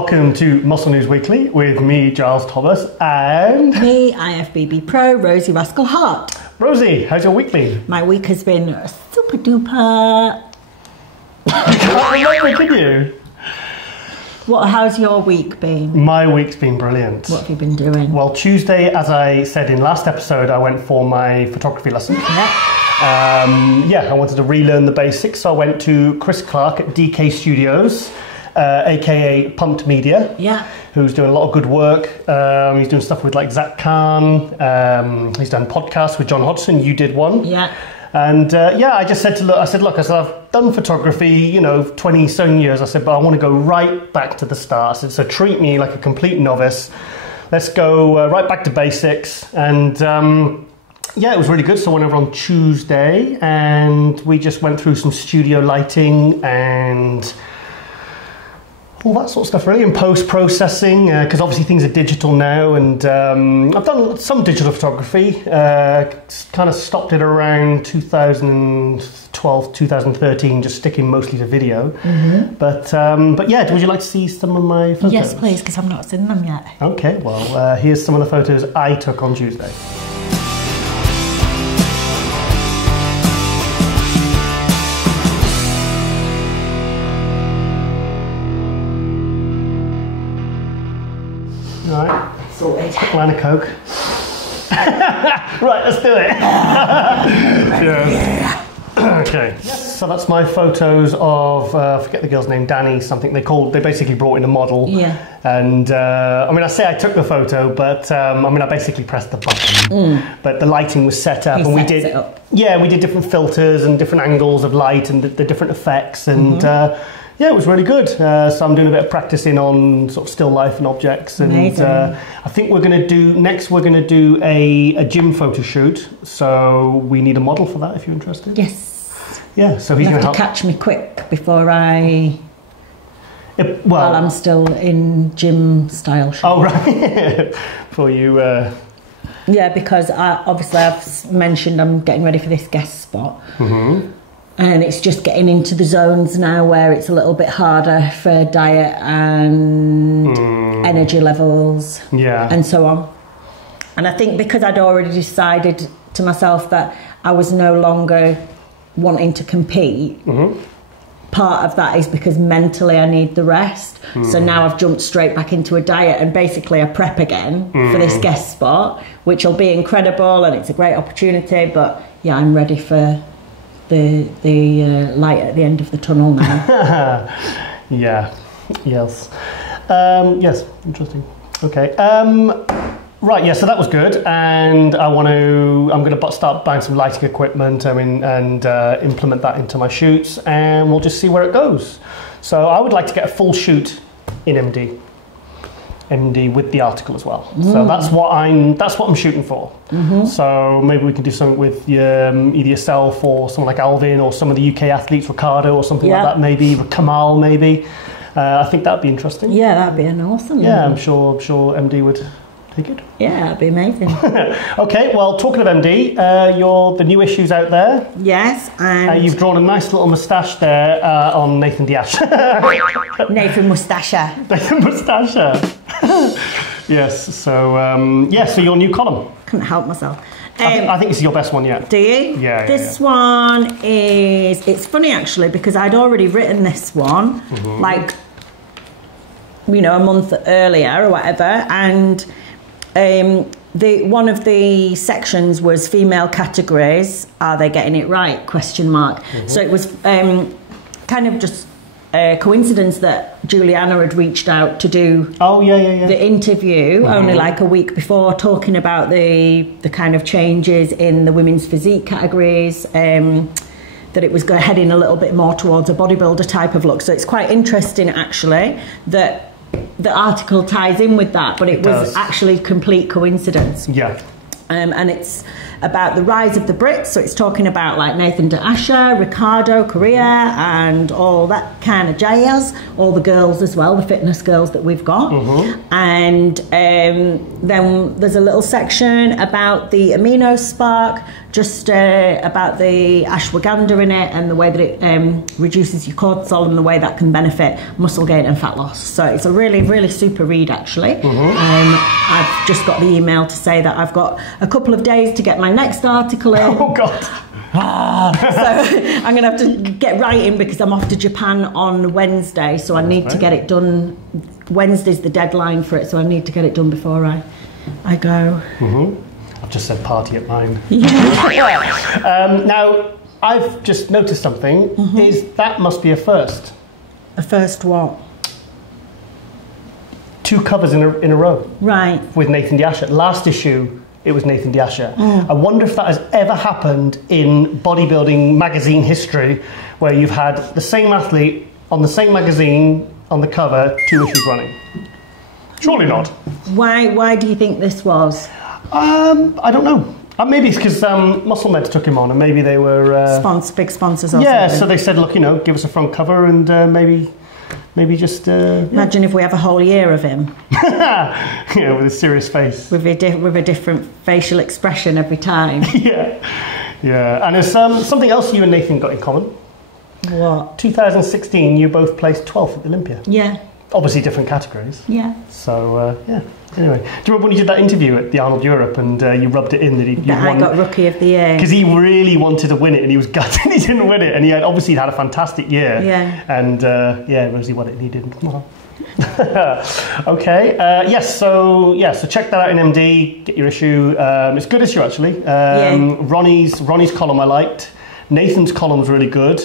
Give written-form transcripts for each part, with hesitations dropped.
welcome to Muscle News Weekly with me, Giles Thomas, and... me, IFBB Pro, Rosie Rascal Hart. Rosie, how's your week been? My week has been super duper... I can't remember, can you? How's your week been? My week's been brilliant. What have you been doing? Well, Tuesday, as I said in last episode, I went for my photography lesson. Yeah. I wanted to relearn the basics, so I went to Chris Clark at DK Studios, aka Pumped Media, who's doing a lot of good work. He's doing stuff with like Zach Khan. He's done podcasts with John Hodgson. You did one. Yeah. And I just said to I've done photography, 20 some years. I said, but I want to go right back to the start. I said, so treat me like a complete novice. Let's go right back to basics. And it was really good. So I went over on Tuesday and we just went through some studio lighting and all that sort of stuff really, and post-processing, because obviously things are digital now, and I've done some digital photography, kind of stopped it around 2012, 2013, just sticking mostly to video. But would you like to see some of my photos? Yes, please, because I've not seen them yet. Okay, well, here's some of the photos I took on Tuesday. Right, Sorted. line of Coke. Right, let's do it. Okay, so that's my photos of, I forget the girl's name, Danny something. They basically brought in a model. Yeah. And I say I took the photo, but I basically pressed the button. But the lighting was set up, and we did different filters and different angles of light and the different effects, and it was really good. So I'm doing a bit of practicing on sort of still life and objects. And I think we're going to do a gym photo shoot. So we need a model for that if you're interested. Yes. Yeah, so he's going to help. Catch me quick before while I'm still in gym style shoot. Oh, right. For you... Yeah, because I've mentioned I'm getting ready for this guest spot. And it's just getting into the zones now where it's a little bit harder for diet and energy levels and so on. And I think because I'd already decided to myself that I was no longer wanting to compete, part of that is because mentally I need the rest. So now I've jumped straight back into a diet and basically a prep again for this guest spot, which will be incredible and it's a great opportunity. But yeah, I'm ready for the light at the end of the tunnel now. Yes, interesting. Okay. Right, yeah, so that was good, and I'm going to start buying some lighting equipment, and implement that into my shoots, and we'll just see where it goes. So I would like to get a full shoot in MD with the article as well. So that's what I'm shooting for. So maybe we can do something with either yourself or someone like Alvin or some of the UK athletes, Ricardo or something like that. Maybe Kamal. Maybe I think that'd be interesting. Yeah, that'd be an awesome. Yeah, I'm sure MD would take it. Yeah, that'd be amazing. Okay, well, talking of MD, the new issue's out there. Yes, and you've drawn a nice little moustache there on Nathan Diash. Nathan Moustasha. Nathan Moustasha. Yes, so your new column. Couldn't help myself. I think this is your best one yet. Do you? Yeah. This one it's funny actually because I'd already written this one like a month earlier or whatever, and one of the sections was female categories. Are they getting it right? ? So it was kind of just a coincidence that Juliana had reached out to do the interview only like a week before, talking about the kind of changes in the women's physique categories, that it was heading a little bit more towards a bodybuilder type of look. So it's quite interesting actually that the article ties in with that, but it was actually complete coincidence. Yeah. And it's about the rise of the Brits. So it's talking about like Nathan de Asher, Ricardo, Correa, and all that kind of jazz. All the girls as well, the fitness girls that we've got. And then there's a little section about the amino spark, just about the ashwagandha in it and the way that it reduces your cortisol and the way that can benefit muscle gain and fat loss. So it's a really, really super read, actually. I've just got the email to say that I've got a couple of days to get my next article in. Oh, God. So I'm going to have to get writing because I'm off to Japan on Wednesday, so I need to get it done. Wednesday's the deadline for it, so I need to get it done before I go. I've just said party at mine. Yeah. Now, I've just noticed something, is that must be a first. A first what? 2 covers in a row. Right. With Nathan de Asher. Last issue, it was Nathan de Asher. I wonder if that has ever happened in bodybuilding magazine history, where you've had the same athlete on the same magazine on the cover 2 issues running. Surely not. Why do you think this was? I don't know. Maybe it's because Muscle Meds took him on, and maybe they were big sponsors. Or yeah, something. so they said, look, you know, give us a front cover, and maybe just imagine if we have a whole year of him. You know, with a serious face, with a different facial expression every time. yeah. And there's something else you and Nathan got in common. What? 2016, you both placed 12th at Olympia. Yeah. Obviously different categories. Yeah. So, yeah. Anyway, do you remember when you did that interview at the Arnold Europe and you rubbed it in that you won? I got Rookie of the Year. Because he really wanted to win it and he was gutted he didn't win it. And he had obviously had a fantastic year. Yeah. And, Rosie won it and he didn't. Okay. Yes, so check that out in MD. Get your issue. It's a good issue, actually. Ronnie's column I liked. Nathan's column's really good.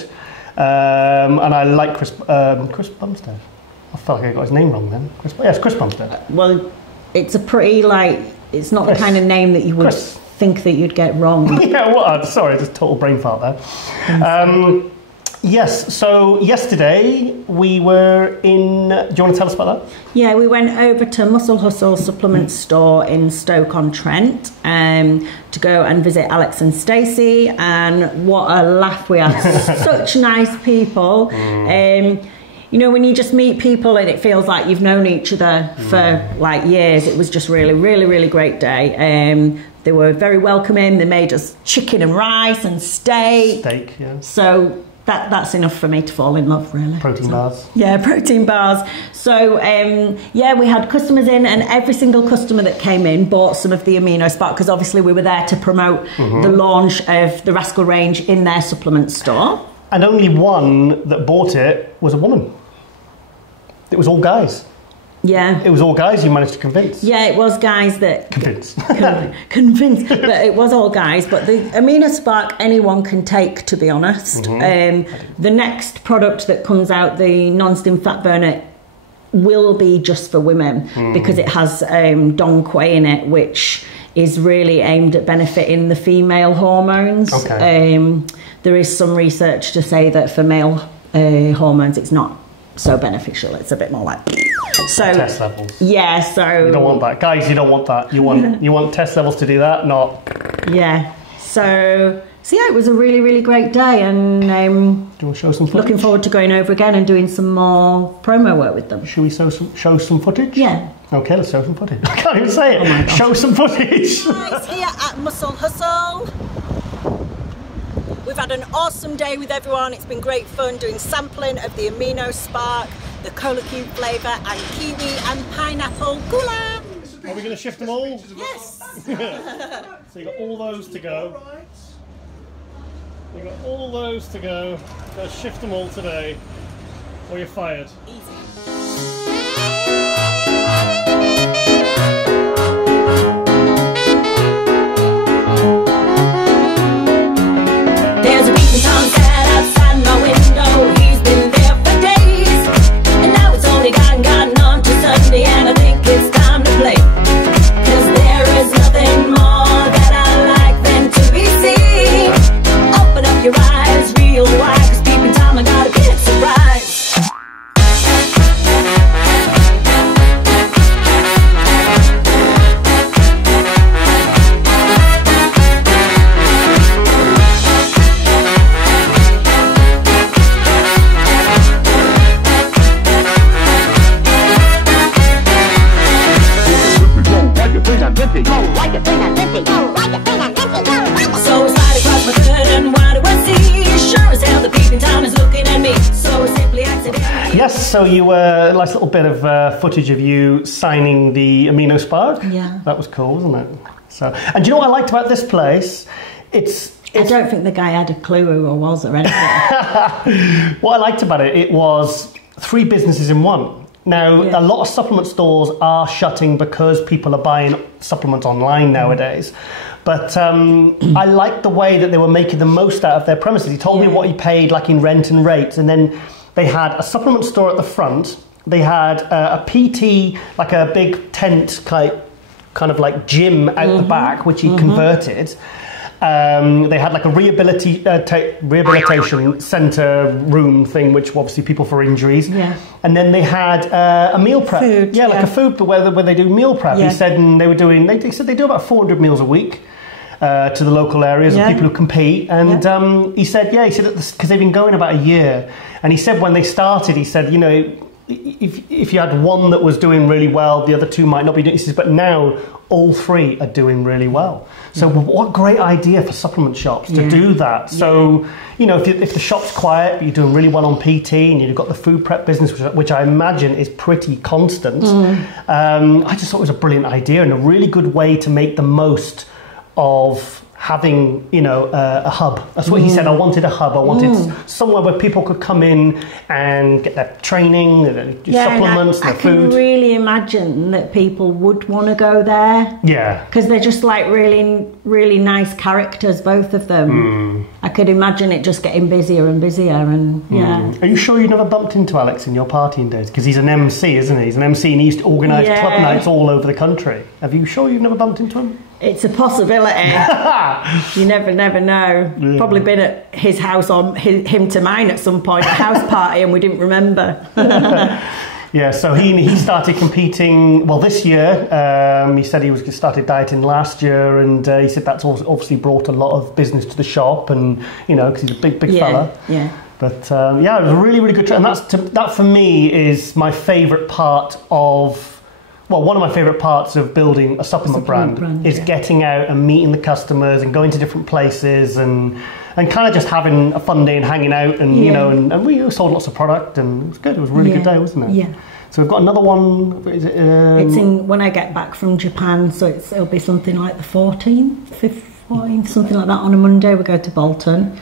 And I like Chris Bumstead. I felt like I got his name wrong then. Chris Bumstead. Well, it's a pretty, it's not the kind of name that you would think that you'd get wrong. Yeah, well, sorry, just total brain fart there. Yes, so yesterday we were in, do you want to tell us about that? Yeah, we went over to Muscle Hustle supplement store in Stoke-on-Trent to go and visit Alex and Stacey, and what a laugh we had. Such nice people. You know, when you just meet people and it feels like you've known each other for years, it was just really, really, really great day. They were very welcoming. They made us chicken and rice and steak. Steak, yeah. So that's enough for me to fall in love, really. Protein bars. Yeah, protein bars. So, we had customers in, and every single customer that came in bought some of the Amino Spark, because obviously we were there to promote the launch of the Rascal range in their supplement store. And only one that bought it was a woman. It was all guys. Yeah. It was all guys you managed to convince. Yeah, it was guys that... Convince. Convinced. But it was all guys. But the Amino Spark, anyone can take, to be honest. The next product that comes out, the non-stim fat burner, will be just for women, because it has Dong Quai in it, which is really aimed at benefiting the female hormones. Okay. There is some research to say that for male hormones, it's not so beneficial. It's a bit more like test levels. Yeah, so you don't want that, guys. You don't want that. You want test levels to do that, not. Yeah. So yeah, it was a really, really great day, and do you want to show some footage? Looking forward to going over again and doing some more promo work with them. Should we show some footage? Yeah. Okay, let's show some footage. I can't even say it. Oh my God. Show some footage. Guys, here at Muscle Hustle. We've had an awesome day with everyone. It's been great fun doing sampling of the Amino Spark, the Cola Cube flavour, and kiwi and pineapple gula. Are we going to shift them all? Yes. So you got all those to go. You got all those to go. Gotta shift them all today, or you're fired. Easy. And I think it's time to play, 'cause there is nothing more that I like than to be seen. Open up your eyes real wide, 'cause deep in time I gotta get a surprise. so you were nice little bit of footage of you signing the Amino Spark. Yeah. That was cool, wasn't it? So, and do you know what I liked about this place? I don't think the guy had a clue who I was or anything. What I liked about it, it was 3 businesses in one. Now, a lot of supplement stores are shutting because people are buying supplements online nowadays. But I liked the way that they were making the most out of their premises. He told me what he paid, like in rent and rates, and then they had a supplement store at the front. They had a PT, like a big tent kind of like gym out the back, which he converted. They had like a rehabilitation centre room thing, which obviously people for injuries. Yeah. And then they had a meal prep. Food, like a food, but where they do meal prep. He said, and they said they do about 400 meals a week to the local areas of people who compete. And he said because they've been going about a year. And he said when they started, he said, you know, if you had one that was doing really well, the other 2 might not be doing. He says, but now all 3 are doing really well. So what a great idea for supplement shops to do that. So, you know, if the shop's quiet, but you're doing really well on PT and you've got the food prep business, which I imagine is pretty constant, I just thought it was a brilliant idea and a really good way to make the most of having, you know, a hub. That's what he said. I wanted a hub. I wanted somewhere where people could come in and get their training, their supplements, their food. I can really imagine that people would want to go there. Yeah. Because they're just like really, really nice characters, both of them. I could imagine it just getting busier and busier. And Are you sure you never bumped into Alex in your partying days? Because he's an MC, isn't he? He's an MC and he used to organise club nights all over the country. Are you sure you've never bumped into him? It's a possibility. You never know. Yeah. Probably been at his house or him to mine at some point, a house party, and we didn't remember. Yeah, so he started competing, well, this year. He said he started dieting last year, and he said that's obviously brought a lot of business to the shop, and, you know, because he's a big fella. Yeah. But, it was a really, really good trip. And that, for me, is my favourite part of... Well, one of my favourite parts of building a supplement brand is getting out and meeting the customers and going to different places and kind of just having a fun day and hanging out and, you know, and we sold lots of product and it was good. It was a really good day, wasn't it? Yeah. So we've got another one. Is it, it's in when I get back from Japan, so it'll be something like the 14th, 15th, something like that on a Monday. We go to Bolton.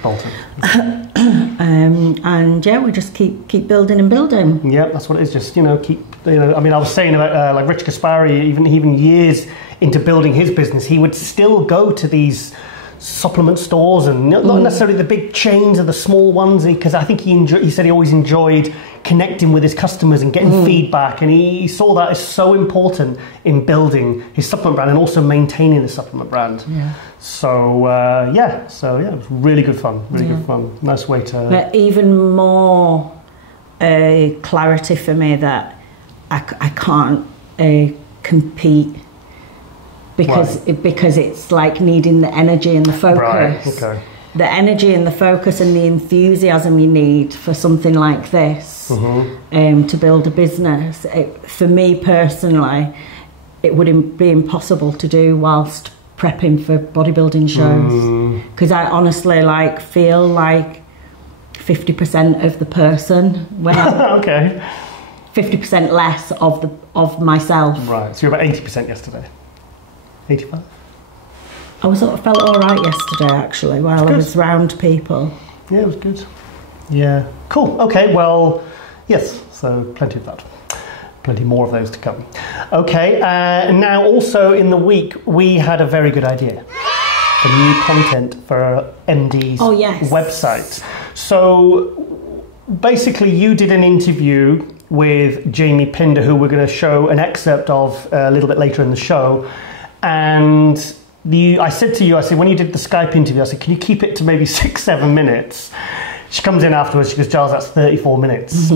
And we just keep building and building. Yeah, that's what it is. Just, you know, I mean, I was saying about like Rich Gaspari, even years into building his business, he would still go to these supplement stores and not necessarily the big chains or the small ones, because I think he said he always enjoyed connecting with his customers and getting feedback, and he saw that as so important in building his supplement brand and also maintaining the supplement brand. Yeah. So it was really good fun. Good fun. Nice way to. But even more clarity for me that I can't compete because it's like needing the energy and the focus. Right. Okay. The energy and the focus and the enthusiasm you need for something like this to build a business. For me personally, it would be impossible to do whilst prepping for bodybuilding shows, because I honestly feel like 50% of the person when I'm 50% less of myself. Right. So you're about 80% yesterday. 85. I felt all right yesterday, actually, while I was round people. Yeah, it was good. Yeah. Cool. Okay, well, yes, so plenty of that. Plenty more of those to come. Okay, now also in the week, we had a very good idea for new content for MD's website. So basically, you did an interview with Jamie Pinder, who we're going to show an excerpt of a little bit later in the show. And I said to you, when you did the Skype interview, I said, can you keep it to maybe 6-7 minutes? She comes in afterwards, she goes, Giles, that's 34 minutes.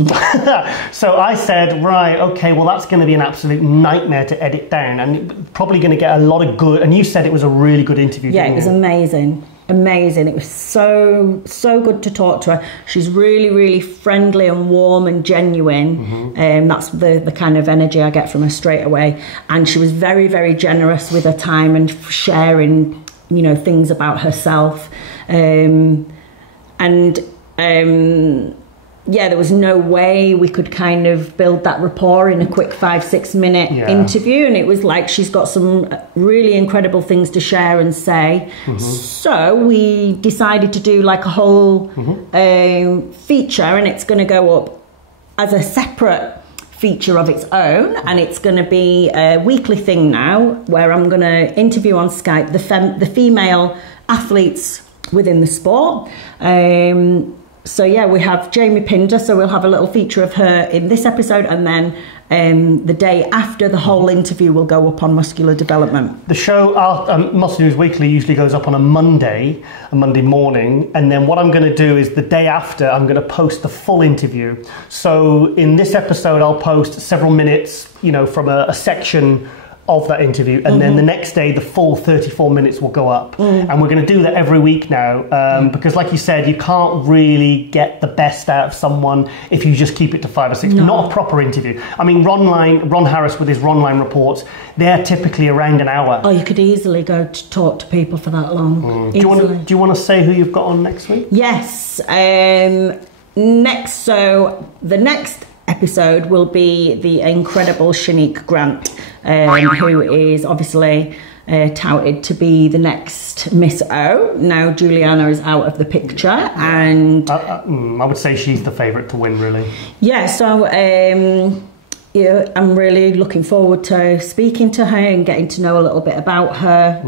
So I said, right, okay, well, that's going to be an absolute nightmare to edit down and probably going to get a lot of good. And you said it was a really good interview. Yeah, it was amazing. Amazing. It was so good to talk to her. She's really, really friendly and warm and genuine. That's the kind of energy I get from her straight away. And she was very, very generous with her time and sharing, things about herself. yeah, there was no way we could kind of build that rapport in a quick 5-6 minute interview. And it was like, she's got some really incredible things to share and say. So we decided to do like a whole feature, and it's going to go up as a separate feature of its own, and it's going to be a weekly thing now, where I'm going to interview on Skype the female athletes within the sport. So yeah, we have Jamie Pinder, so we'll have a little feature of her in this episode, and then the day after, the whole interview will go up on muscular development. The show, Muscle News Weekly, usually goes up on a Monday morning, and then what I'm going to do is the day after, I'm going to post the full interview. So in this episode, I'll post several minutes, you know, from a section of that interview, and then the next day the full 34 minutes will go up, and we're going to do that every week now, because like you said, you can't really get the best out of someone if you just keep it to 5 or 6. Not a proper interview. I mean, Ron Harris with his Ronline reports, they're typically around an hour. Oh, you could easily go to talk to people for that long. Do you want to say who you've got on next week? Yes. The next episode will be the incredible Shanique Grant, who is obviously touted to be the next Miss O. Now Juliana is out of the picture, and I would say she's the favourite to win, really. Yeah, so yeah, I'm really looking forward to speaking to her and getting to know a little bit about her,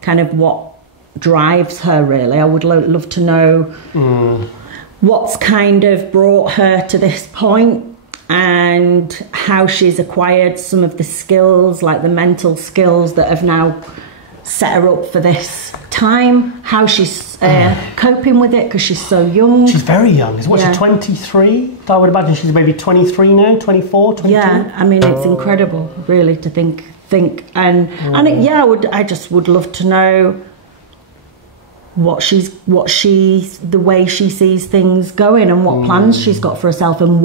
kind of what drives her, really. I would love to know what's kind of brought her to this point, and how she's acquired some of the skills, like the mental skills that have now set her up for this time, how she's coping with it, because she's so young. She's very young. She's 23? I would imagine she's maybe 23 now, 24, 22? Yeah, I mean, it's incredible, really, to think, and I just would love to know the way she sees things going, and what plans she's got for herself, and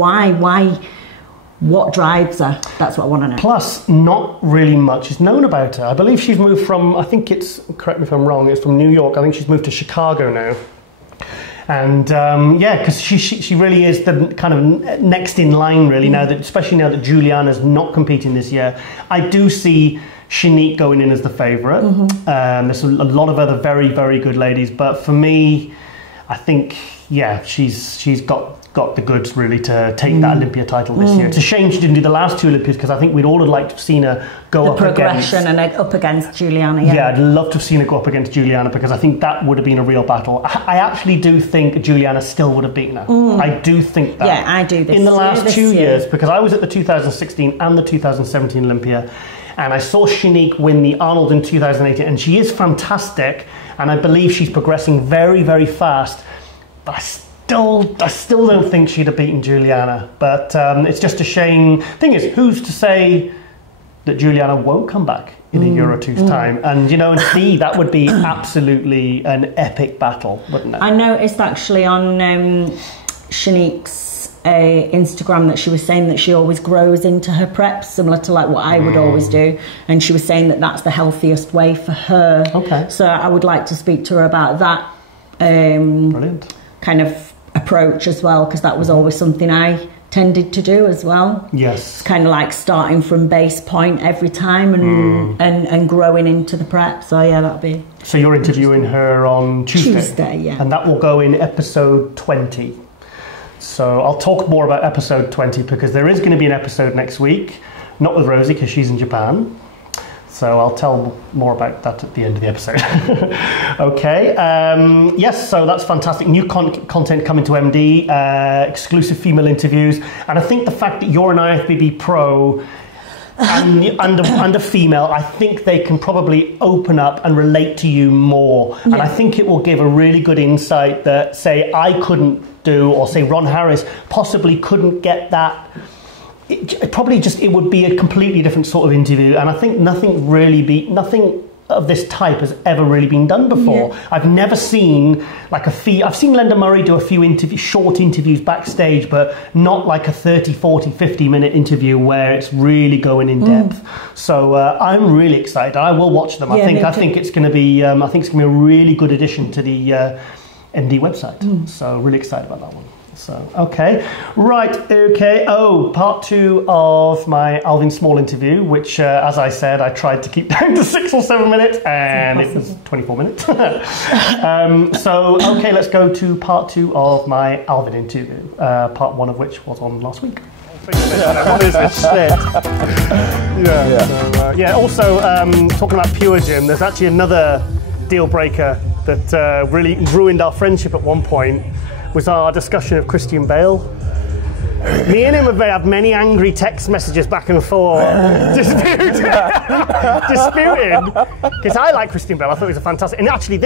what drives her. That's what I want to know. Plus, not really much is known about her. I believe she's moved from, I think it's, correct me if I'm wrong, it's from New York. I think she's moved to Chicago now. And because she really is the kind of next in line, really, especially now that Juliana's not competing this year. I do see Shanique going in as the favourite. There's a lot of other very, very good ladies, but for me, I think, she's got the goods, really, to take that Olympia title this year. It's a shame she didn't do the last 2 Olympias, because I think we'd all have liked to have seen her go up against... The progression and up against Juliana, Yeah, I'd love to have seen her go up against Juliana, because I think that would have been a real battle. I actually do think Juliana still would have beaten her. I do think that. Yeah, I do. In the last 2 years, because I was at the 2016 and the 2017 Olympia, and I saw Shanique win the Arnold in 2018, and she is fantastic, and I believe she's progressing very, very fast, but I still don't think she'd have beaten Juliana. But it's just a shame. Thing is, who's to say that Juliana won't come back in a year or two's time? And, and see, that would be absolutely an epic battle, wouldn't it? I noticed actually on Shanique's Instagram that she was saying that she always grows into her preps, similar to like what I would always do, and she was saying that that's the healthiest way for her. Okay. So I would like to speak to her about that brilliant kind of approach as well, because that was always something I tended to do as well. Yes. It's kind of like starting from base point every time and growing into the prep. So yeah, that'll be... So you're interviewing her on Tuesday? Tuesday, yeah. And that will go in episode 20. So I'll talk more about episode 20, because there is going to be an episode next week, not with Rosie because she's in Japan. So I'll tell more about that at the end of the episode. Okay. Yes, so that's fantastic. New content coming to MD, exclusive female interviews. And I think the fact that you're an IFBB pro and a female, I think they can probably open up and relate to you more. And I think it will give a really good insight that, say, I couldn't do, or say Ron Harris possibly couldn't get that. It would be a completely different sort of interview, and I think nothing of this type has ever really been done before. Yeah. I've never seen like I've seen Linda Murray do a few short interviews backstage, but not like a 30, 40, 50 minute interview where it's really going in depth. So I'm really excited. I will watch them. I think it's going to be a really good addition to the MD website. So really excited about that one. So, okay. Right, okay. Oh, part 2 of my Alvin Small interview, which, as I said, I tried to keep down to 6 or 7 minutes, and it was 24 minutes. So, okay, let's go to part 2 of my Alvin interview, part 1 of which was on last week. What is this shit? Yeah. Also, talking about Pure Gym, there's actually another deal breaker that really ruined our friendship at one point. Was our discussion of Christian Bale. Me and him have had many angry text messages back and forth, disputing, because I like Christian Bale. I thought he was a fantastic. And actually,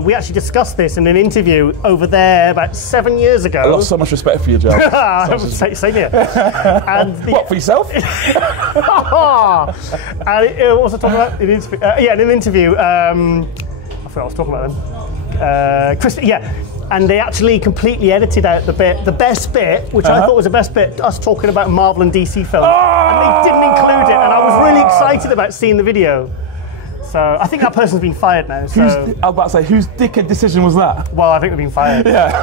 we actually discussed this in an interview over there about 7 years ago. I lost so much respect for you, Giles. Same here. And what, for yourself? And it also talking about in an interview. I forgot what I was talking about then. And they actually completely edited out the best bit, which I thought was the best bit, us talking about Marvel and DC films. And they didn't include it, and I was really excited about seeing the video. So I think that person's been fired now. So. I was about to say, whose dickhead decision was that? Well, I think they've been fired. Yeah.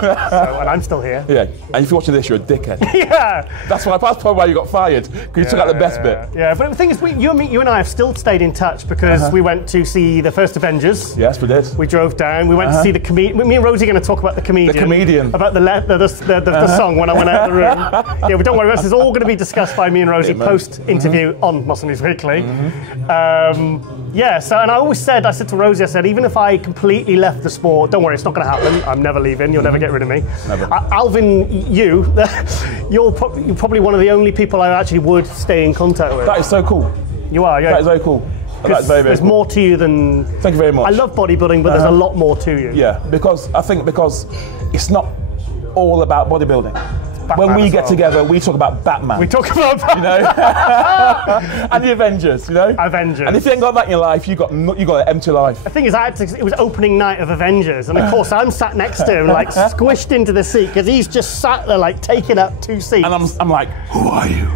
And I'm still here. Yeah, and if you're watching this, you're a dickhead. Yeah. That's probably why you got fired, because you took out the best bit. Yeah, but the thing is, you and I have still stayed in touch because we went to see the first Avengers. Yes, we did. We drove down. We went to see the comedian. Me and Rosie are going to talk about the comedian. The comedian. About the song when I went out of the room. Yeah, but don't worry, this is all going to be discussed by me and Rosie post-interview on Muscle News Weekly. Yeah, so, and I said to Rosie, I said, even if I completely left the sport, don't worry, it's not going to happen. I'm never leaving. You'll never get rid of me. Never. Alvin, you're probably one of the only people I actually would stay in contact with. That is so cool. You are, yeah. That is very cool. That's very, very there's cool. more to you than... Thank you very much. I love bodybuilding, but there's a lot more to you. Yeah, because it's not all about bodybuilding. Batman when we get together, we talk about Batman. We talk about Batman. You know? And the Avengers, you know? Avengers. And if you ain't got that in your life, you got an empty life. The thing is, it was opening night of Avengers, and of course I'm sat next to him, like squished into the seat, because he's just sat there, like taking up 2 seats. And I'm like, who are you?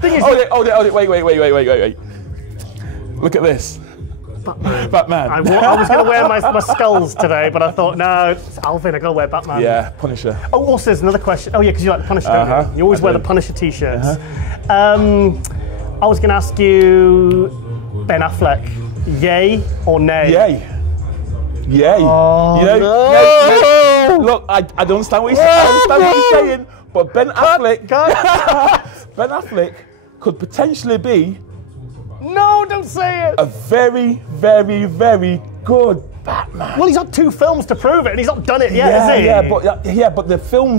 Thing is, hold it, wait. Look at this. Batman. I was going to wear my skulls today, but I thought, no, it's Alvin, I got to wear Batman. Yeah, Punisher. Oh, also there's another question. Oh yeah, because you like Punisher, don't you? You always wear the Punisher t-shirts. I was going to ask you, Ben Affleck, yay or nay? Yay. Oh, you know, no. Look, I don't understand what you're saying, but Ben Affleck could potentially be... No, don't say it! A very, very, very good Batman. Well, he's had 2 films to prove it, and he's not done it yet, has he? But the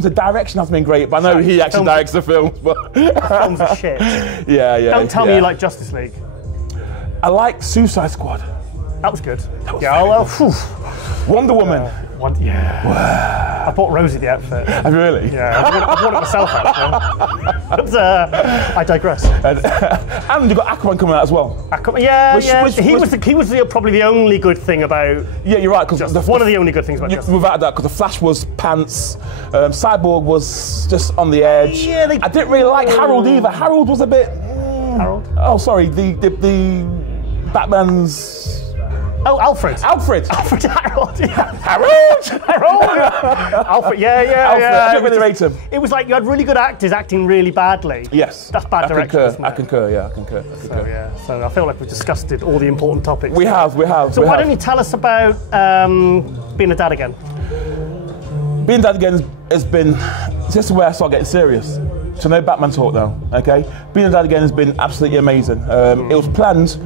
direction has been great. But I know he actually directs the films, but the films are shit. Yeah. Don't tell me you like Justice League. I like Suicide Squad. That was good. Wonder Woman. Yeah. Wow. I bought Rosie the outfit. Really? Yeah, I bought it myself actually. But, I digress. And you've got Aquaman coming out as well. Aquaman, he was probably the only good thing about. Yeah, you're right. Because one of the only good things about Justice. Without that, because the Flash was pants, Cyborg was just on the edge. Yeah, I didn't really like Harold either. Harold was a bit. Harold? Oh, sorry. The Batman's. Oh, Alfred. Harold. Yeah. Harold. Alfred. Yeah. Alfred. I didn't really rate him. It was like you had really good actors acting really badly. Yes. That's bad direction. I concur. Yeah, I concur. So I feel like we've discussed all the important topics. We have. So why don't you tell us about being a dad again? Being a dad again has been. This is where I start getting serious. So no Batman talk now. Okay. Being a dad again has been absolutely amazing. It was planned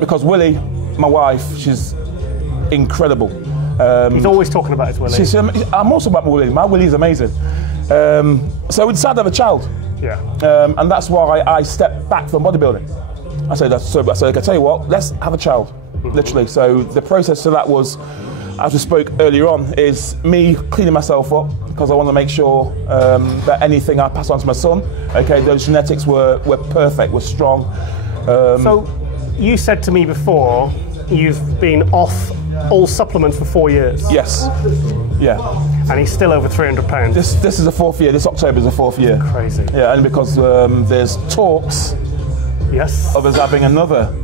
because Willie. My wife, she's incredible. He's always talking about his Willie. I'm also about my Willie. My Willie's amazing. So we decided to have a child. Yeah. And that's why I stepped back from bodybuilding. I said, I tell you what, let's have a child, literally. So the process to that was, as we spoke earlier on, is me cleaning myself up because I want to make sure that anything I pass on to my son, okay, those genetics were perfect, were strong. So you said to me before, you've been off all supplements for 4 years. Yes. Yeah. And he's still over 300 pounds. This is the 4th year. This October is the 4th year. Crazy. Yeah, and because there's talks. Yes. Of us having another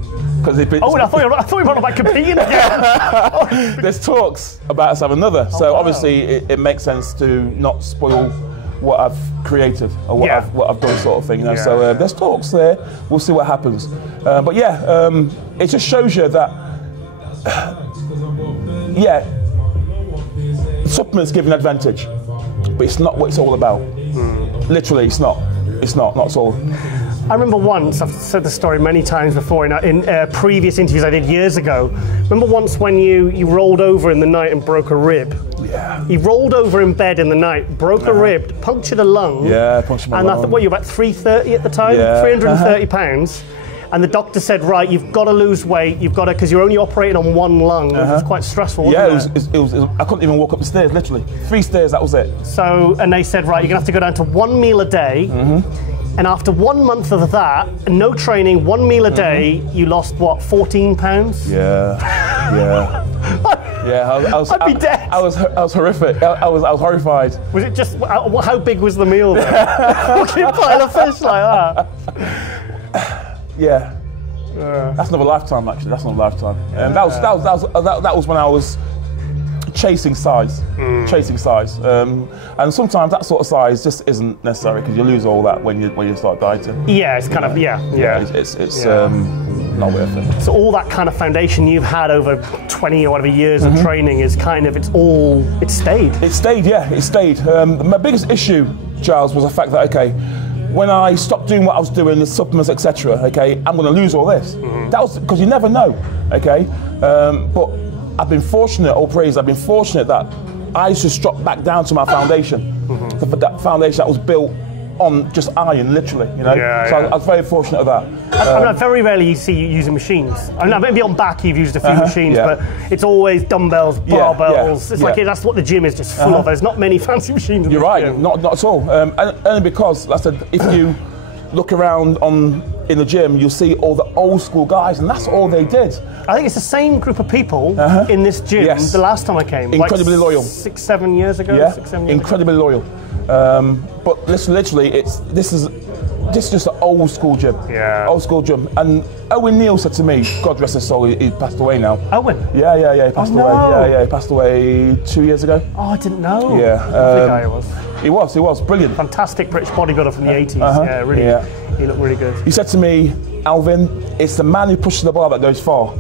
Because I thought you were on about competing again. there's talks about us having another. So obviously it makes sense to not spoil what I've created or what I've done, sort of thing. You know. So there's talks there. We'll see what happens. But it just shows you that supplements give an advantage, but it's not what it's all about. Literally, it's not at all. I remember once, I've said the story many times before in previous interviews I did years ago. Remember once when you rolled over in the night and broke a rib? Yeah. You rolled over in bed in the night, broke a rib, punctured a lung. Yeah, punctured my lung. And I thought, what, you were about 330 at the time? Yeah. 330 pounds. And the doctor said, right, you've got to lose weight, because you're only operating on one lung. It was quite stressful, wasn't it? It was, I couldn't even walk up the stairs, literally. 3 stairs, that was it. So, and they said, right, you're going to have to go down to 1 meal a day. And after 1 month of that, no training, 1 meal a day, you lost, what, 14 pounds? Yeah. I'd be dead. I was horrific. I was horrified. Was it just, how big was the meal then? Fucking pile of fish like that. Yeah. That's another lifetime, actually. That's another lifetime. And that was when I was chasing size. And sometimes that sort of size just isn't necessary because you lose all that when you start dieting. Yeah, it's kind of It's not worth it. So all that kind of foundation you've had over 20 or whatever years of training is kind of, it stayed. It stayed. My biggest issue, Giles, was the fact that, okay, when I stopped doing what I was doing, the supplements, etc., okay, I'm going to lose all this. That was because you never know, okay? But I've been fortunate, all praise, I've been fortunate that I just dropped back down to my foundation. That foundation that was built on just iron, literally, you know? I was very fortunate of that. I very rarely see you using machines. I mean, maybe on back you've used a few machines, but it's always dumbbells, barbells. It's like that's what the gym is just full of. There's not many fancy machines in You're the right, gym. not at all. Only because, like I said, if you look around in the gym, you'll see all the old school guys, and that's all they did. I think it's the same group of people in this gym the last time I came. Incredibly loyal. 6-7 years ago? Yeah, 6-7 years incredibly loyal. But literally, this is just an old school gym. Yeah. Old school gym. And Owen Neal said to me, God rest his soul, he passed away now. Owen? Yeah, he passed away. No. Yeah, he passed away 2 years ago. Oh, I didn't know. Yeah. Lovely guy he was. He was brilliant. Fantastic British bodybuilder from the 80s. Yeah, really. Yeah. He looked really good. He said to me, Alvin, it's the man who pushes the bar that goes far.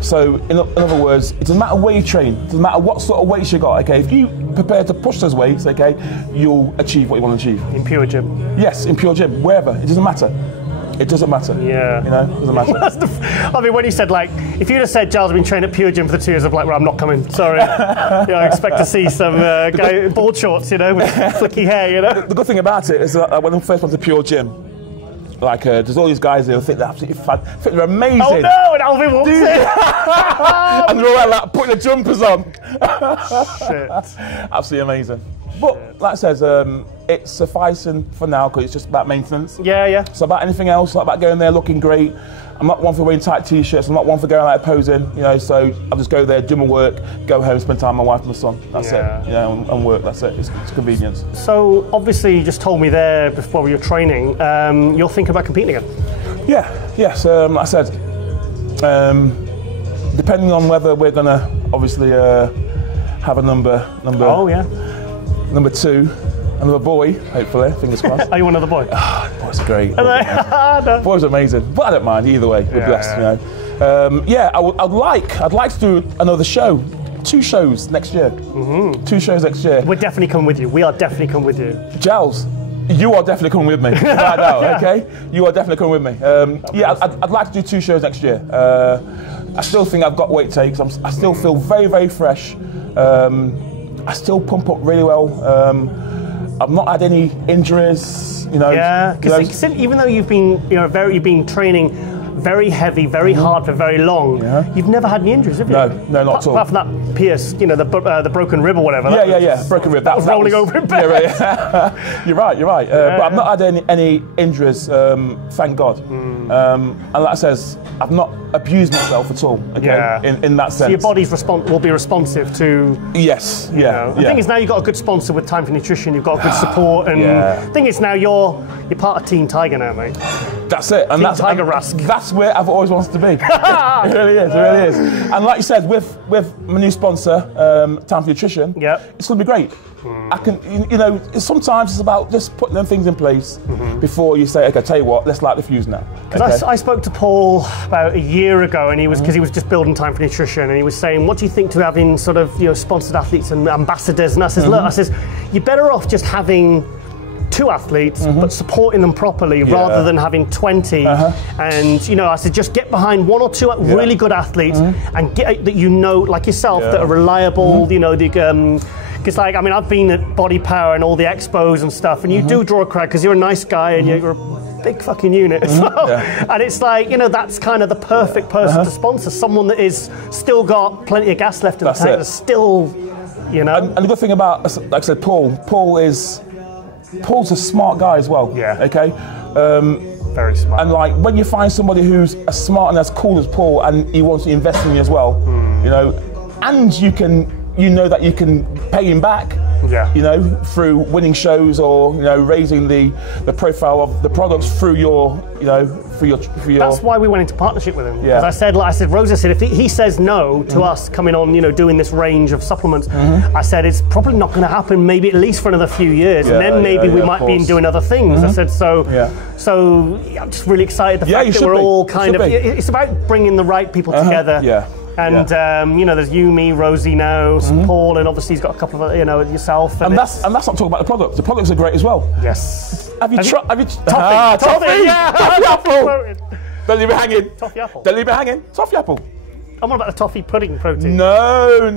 So, in other words, it doesn't matter where you train, it doesn't matter what sort of weights you got, okay? If you prepare to push those weights, okay, you'll achieve what you want to achieve. In pure gym? Yes, in pure gym, wherever. It doesn't matter. It doesn't matter. Yeah. You know, it doesn't matter. I mean, when you said, like, if you'd have said, Giles, I've been training at Pure Gym for 2 years, I'm like, well, I'm not coming. Sorry. I expect to see some guy in board shorts, with flicky hair, The good thing about it is that when I first went to Pure Gym, like, there's all these guys who think they're absolutely think they're amazing. Oh no, and Alvin walks in. And they're all like putting the jumpers on. Shit. Absolutely amazing. But, like I said, it's sufficing for now because it's just about maintenance. Yeah. So about anything else, not about going there looking great. I'm not one for wearing tight t-shirts, I'm not one for going out posing, so I'll just go there, do my work, go home, spend time with my wife and my son. That's it, and work, that's it. It's convenience. So obviously you just told me there before we were training, you're thinking about competing again? Yes, like I said, depending on whether we're going to obviously have a number 2, another boy, hopefully, fingers crossed. Are you another boy? Boys are great. Boys are amazing, but I don't mind either way. We're blessed, I'd like to do another show. 2 shows next year. 2 shows next year. We're definitely coming with you. We are definitely coming with you. Giles, you are definitely coming with me right now. Okay, you are definitely coming with me. I'd like to do 2 shows next year. I still think I've got what it takes. I still feel very, very fresh. I still pump up really well. I've not had any injuries, Yeah, because even though you've been, you've been training very heavy, very hard for very long, you've never had any injuries, have you? No, not at all. Apart from that pierce, the broken rib or whatever. Broken rib. That was rolling over in bed. Yeah, You're right. But I've not had any injuries, thank God. And like I says, I've not abused myself at all. Okay, in that sense. So your body's will be responsive to. Yes. The thing is now you've got a good sponsor with Time for Nutrition. You've got good support, and the thing is now you're You're part of Team Tiger now, mate. That's it. And Tiger Rask. That's where I've always wanted to be. It really is. It really is. And like you said, with my new sponsor, Time for Nutrition, it's going to be great. I can, you know, sometimes it's about just putting them things in place before you say, okay, tell you what, let's light the fuse now. Because I spoke to Paul about a year ago, and he was because he was just building Time for Nutrition, and he was saying, what do you think to having sort of, you know, sponsored athletes and ambassadors? And I says, look, I says, you're better off just having 2 athletes, but supporting them properly rather than having 20. And, you know, I said, just get behind 1 or 2 really good athletes and get that, you know, like yourself, that are reliable, you know, because, like, I mean, I've been at Body Power and all the expos and stuff, and you do draw a crowd because you're a nice guy and you're a big fucking unit as well. And it's like, you know, that's kind of the perfect person to sponsor, someone that is still got plenty of gas left in the tank, that's still, you know. And the good thing about, like I said, Paul's a smart guy as well. Okay. Very smart. And like when you find somebody who's as smart and as cool as Paul, and he wants to invest in you as well, you know, and you know that you can pay him back. You know, through winning shows or, you know, raising the profile of the products through your, you know, for your. That's why we went into partnership with him. Because I said, Rosie said, if he says no to us coming on, you know, doing this range of supplements, I said it's probably not going to happen. Maybe at least for another few years, and then maybe we might be doing other things. I said so. So I'm just really excited. The fact that we're all kind of. It's about bringing the right people together. And you know, there's you, me, Rosie now, Paul, and obviously he's got a couple of, you know, yourself. And that's not talking about the products. The products are great as well. Yes. Have you tried? Toffee? Yeah. Toffee apple. Don't leave it hanging. Toffee apple. Don't leave it hanging. Toffee apple. I'm on about the toffee pudding protein. No.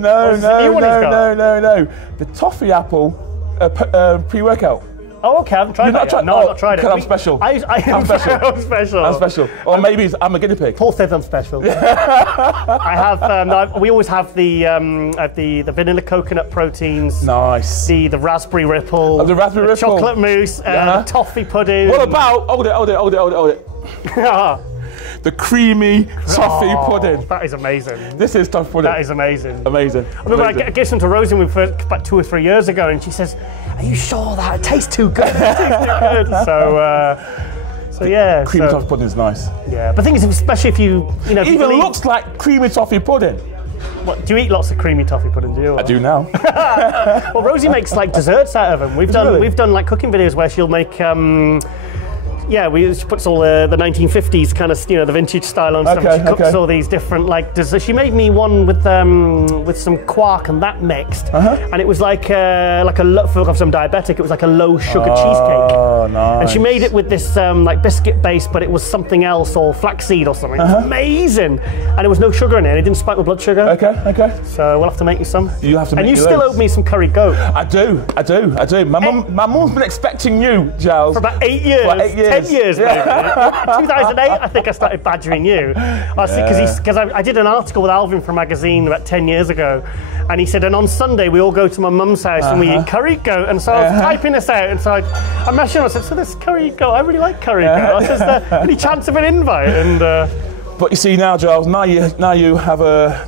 The toffee apple pre-workout. Oh, okay, I haven't tried that yet. No, I've not tried it. I'm special. I'm special. I'm special. Or maybe I'm a guinea pig. Paul says I'm special. I have. We always have the vanilla coconut proteins. Nice. The raspberry ripple. The raspberry ripple. Chocolate mousse. The toffee pudding. What about? Hold it. The creamy toffee pudding. That is amazing. This is toffee pudding. That is amazing. Amazing. I remember I gave some to Rosie about 2 or 3 years ago, and she says, "Are you sure that it tastes too good?" So yeah. Creamy toffee pudding is nice. Yeah, but the thing is, especially if you know, it even looks like creamy toffee pudding. What, do you eat lots of creamy toffee pudding? Do you? I do now. Well, Rosie makes like desserts out of them. We've done like cooking videos where she'll make. She puts all the 1950s kind of, you know, the vintage style on stuff. She cooks all these different like desserts. She made me one with some quark and that mixed, and it was like for I'm diabetic. It was like a low sugar cheesecake. Oh, nice. And she made it with this like biscuit base, but it was something else, or flaxseed or something. It was amazing, and there was no sugar in it. It didn't spike my blood sugar. Okay. So we'll have to make you some. You have to. Make and you still owe me some curry goat. I do. My mum's been expecting you, Giles, for about 8 years. 10 years, maybe. 2008, I think I started badgering you. Because I did an article with Alvin for a magazine about 10 years ago, and he said, and on Sunday we all go to my mum's house and we eat curry goat. And so I was typing this out, and so I messaged him. I said, so this curry goat, I really like curry goat. I said, any chance of an invite? And but you see now, Giles, now you have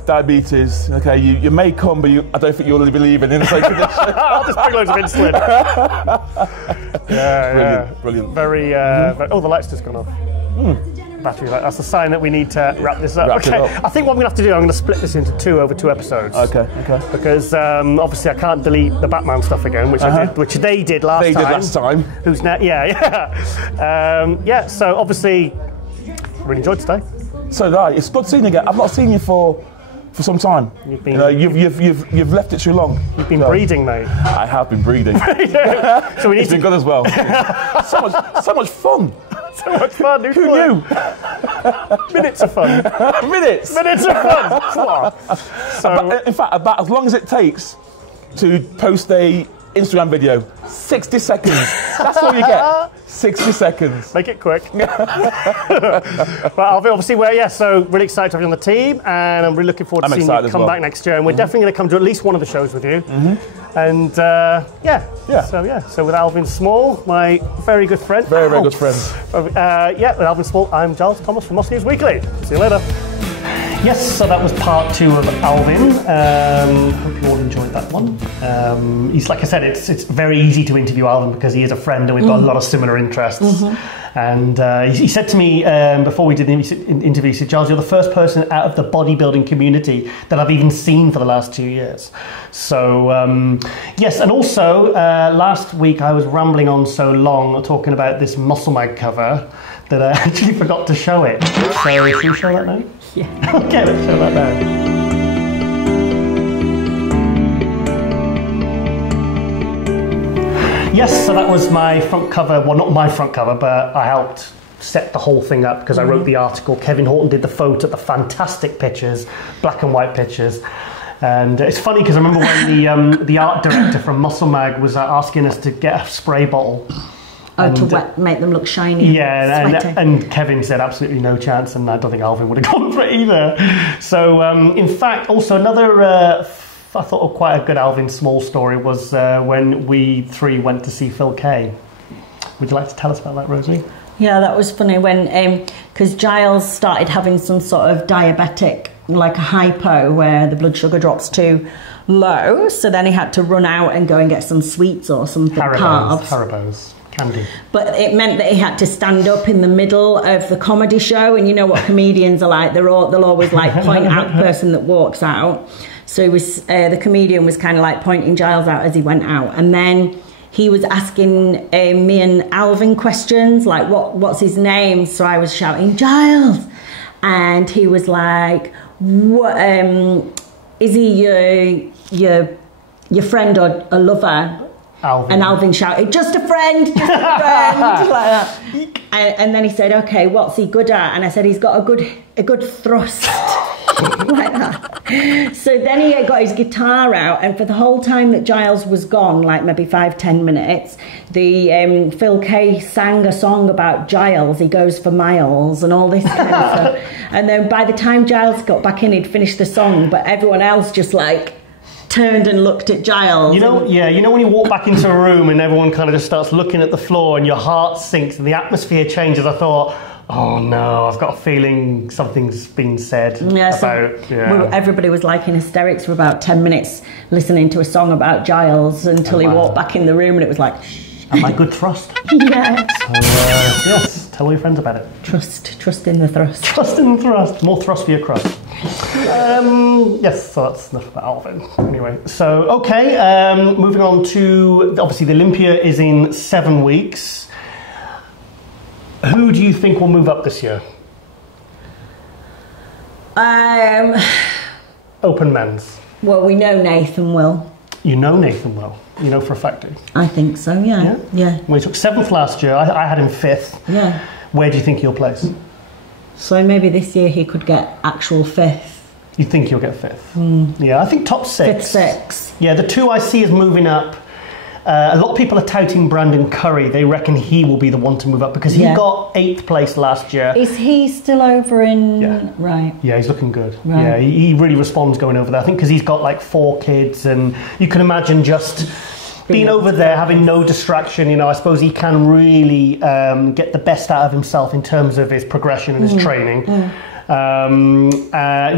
diabetes. Okay, you may come, but I don't think you'll believe in the same condition. I'll just bring loads of insulin. Brilliant. Very. Oh, the light's just gone off. Battery light. That's a sign that we need to wrap this up. Okay. I think what I'm going to have to do, I'm going to split this into 2 over 2 episodes. Okay. Because obviously I can't delete the Batman stuff again, which I did, which they did last time. Who's now? Yeah. So obviously, really enjoyed today. So did I. It's good seeing you again. I've not seen you for some time. You've left it too long. You've been breeding, mate. I have been breeding. So it's been good as well. so much fun. So much fun. Who knew? Minutes of fun. Minutes of fun. So, in fact, about as long as it takes to post a Instagram video. 60 seconds. That's all you get. 60 seconds. Make it quick. Well, obviously, so really excited to have you on the team, and I'm really looking forward to seeing you come back next year. And we're definitely going to come to at least one of the shows with you. And So with Alvin Small, my very good friend. Very good friend. With Alvin Small, I'm Giles Thomas from Moscow News Weekly. See you later. Yes, so that was part 2 of Alvin. Hope you all enjoyed that one. He's, like I said, it's very easy to interview Alvin because he is a friend and we've got a lot of similar interests. And he said to me before we did the interview, he said, Giles, you're the first person out of the bodybuilding community that I've even seen for the last 2 years. So, yes, and also last week I was rambling on so long talking about this Muscle Mag cover that I actually forgot to show it. So, should we show that now? Yeah. Okay, let's show that now. Yes, so that was my front cover. Well, not my front cover, but I helped set the whole thing up because I wrote the article. Kevin Horton did the photo, the fantastic pictures, black and white pictures. And it's funny because I remember when the art director from Muscle Mag was asking us to get a spray bottle. Oh, to make them look shiny. Yeah, and Kevin said absolutely no chance, and I don't think Alvin would have gone for it either. So, in fact, also another, I thought quite a good Alvin Small story was when we 3 went to see Phil Kay. Would you like to tell us about that, Rosie? Yeah, that was funny when, because Giles started having some sort of diabetic, like a hypo, where the blood sugar drops too low. So then he had to run out and go and get some sweets or something, Haribo's. Candy. But it meant that he had to stand up in the middle of the comedy show, and you know what comedians are like, they'll always like point out the person that walks out. So he was, the comedian was kind of like pointing Giles out as he went out, and then he was asking me and Alvin questions like what's his name. So I was shouting Giles, and he was like, what is he your friend or a lover? Alvin. And Alvin shouted, just a friend, like that. And then he said, okay, what's he good at? And I said, he's got a good thrust. Like that. So then he got his guitar out, and for the whole time that Giles was gone, like maybe 5-10 minutes, the Phil Kay sang a song about Giles, he goes for miles, and all this kind of stuff. And then by the time Giles got back in, he'd finished the song, but everyone else just like turned and looked at Giles. You know, you know when you walk back into a room and everyone kind of just starts looking at the floor and your heart sinks and the atmosphere changes. I thought, oh no, I've got a feeling something's been said about... Everybody was like in hysterics for about 10 minutes listening to a song about Giles until he walked back in the room, and it was like... Am I good thrust? Yeah. So, yes, tell all your friends about it. Trust in the thrust. Trust in the thrust. More thrust for your crust. Yes, so that's enough about Alvin. Anyway, so, okay, moving on to... Obviously, the Olympia is in 7 weeks. Who do you think will move up this year? Open men's. Well, we know Nathan will. You know Nathan will. You know for a fact. I think so, yeah. Well, he took 7th last year. I had him 5th. Yeah. Where do you think he'll place? So maybe this year he could get actual 5th. You think he'll get 5th? Yeah, I think top 6. 5th, 6. Yeah, the 2 I see is moving up. A lot of people are touting Brandon Curry. They reckon he will be the one to move up because he got 8th place last year. Is he still over in... Yeah. Right. Yeah, he's looking good. Right. Yeah, he really responds going over there. I think because he's got like 4 kids, and you can imagine just being over there, having no distraction. You know, I suppose he can really get the best out of himself in terms of his progression and his training.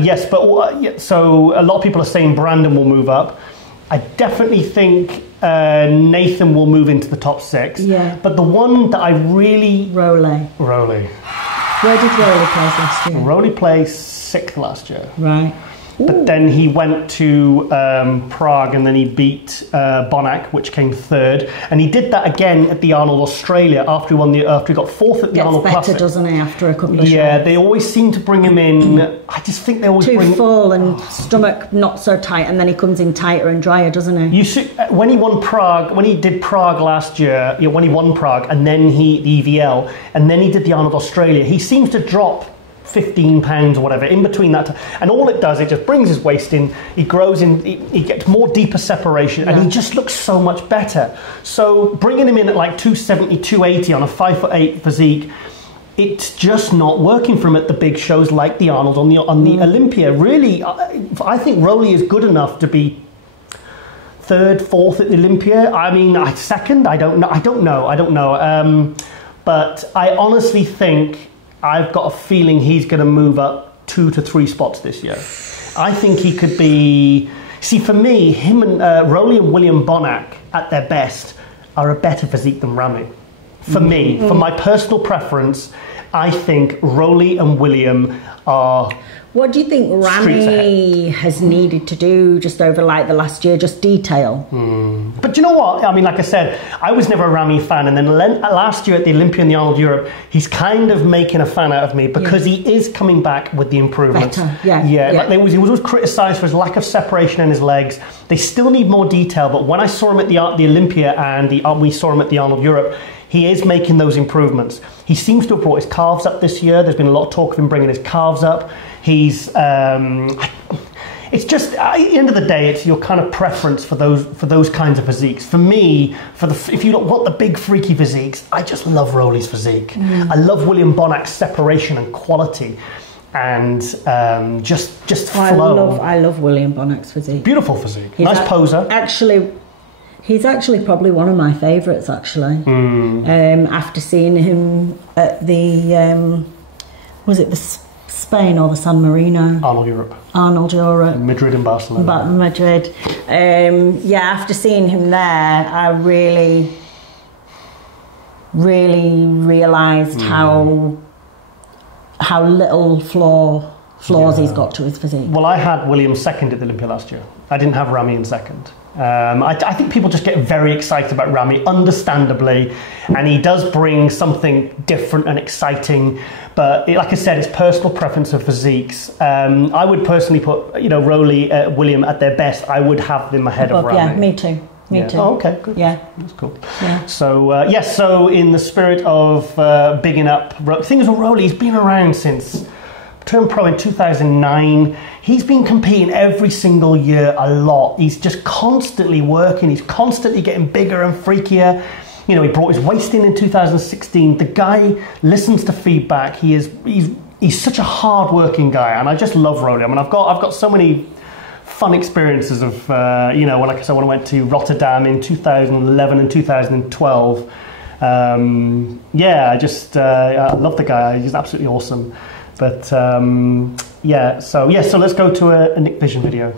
Yes, but so a lot of people are saying Brandon will move up. I definitely think Nathan will move into the top 6. Yeah. But the one that I really... Rowley. Where did Rowley place last year? Rowley placed 6th last year. Right. But then he went to Prague, and then he beat Bonac, which came 3rd. And he did that again at the Arnold Australia after he got 4th at the Arnold Classic. Gets better, doesn't he, after a couple of shows? shows? They always seem to bring him in. I just think they always too full and stomach not so tight, and then he comes in tighter and drier, doesn't he? You see, when he won Prague, when he did Prague last year, when he won Prague, and then the EVL, and then he did the Arnold Australia, he seems to drop 15 pounds or whatever in between that, and all it does, it just brings his waist in, he grows in, he gets more deeper separation, and he just looks so much better. So bringing him in at like 270, 280 on a 5'8" physique, it's just not working for him at the big shows like the Arnold on the Olympia. Really, I think Rowley is good enough to be 3rd, 4th at the Olympia. I mean, 2nd, I don't know. But I honestly think I've got a feeling he's going to move up 2 to 3 spots this year. I think he could be... See, for me, him and Roly and William Bonac at their best are a better physique than Ramy. For me, for my personal preference, I think Roly and William are... What do you think Ramy has needed to do just over like the last year, just detail? But do you know what? I mean, like I said, I was never a Ramy fan, and then last year at the Olympia and the Arnold Europe, he's kind of making a fan out of me because he is coming back with the improvements. Better, Like he was always criticised for his lack of separation in his legs. They still need more detail, but when I saw him at the Olympia and we saw him at the Arnold Europe, he is making those improvements. He seems to have brought his calves up this year. There's been a lot of talk of him bringing his calves up. He's, it's just, at the end of the day, it's your kind of preference for those kinds of physiques. For me, if you want the big freaky physiques, I just love Roly's physique. I love William Bonac's separation and quality, and just flow. I love William Bonac's physique. Beautiful physique, nice poser. He's actually probably one of my favourites, actually. After seeing him at the, was it the Spain or the San Marino? Arnold Europe. Madrid and Barcelona. Madrid. After seeing him there, I really realised how little flaws he's got to his physique. Well, I had William second at the Olympia last year. I didn't have Ramy in second. I think people just get very excited about Ramy, understandably, and he does bring something different and exciting. But like I said, it's personal preference of physiques. I would personally put, Roly, William at their best. I would have them ahead of Ramy. Yeah, me too. Me too. Oh, okay, good. Yeah, that's cool. Yeah. So so in the spirit of bigging up, things with Roly, he's been around since turned pro in 2009. He's been competing every single year a lot. He's just constantly working. He's constantly getting bigger and freakier. He brought his waist in 2016. The guy listens to feedback. He's such a hard-working guy, and I just love Roly. I mean, I've got so many fun experiences of when I went to Rotterdam in 2011 and 2012. I love the guy. He's absolutely awesome. But so let's go to a Nick Vision video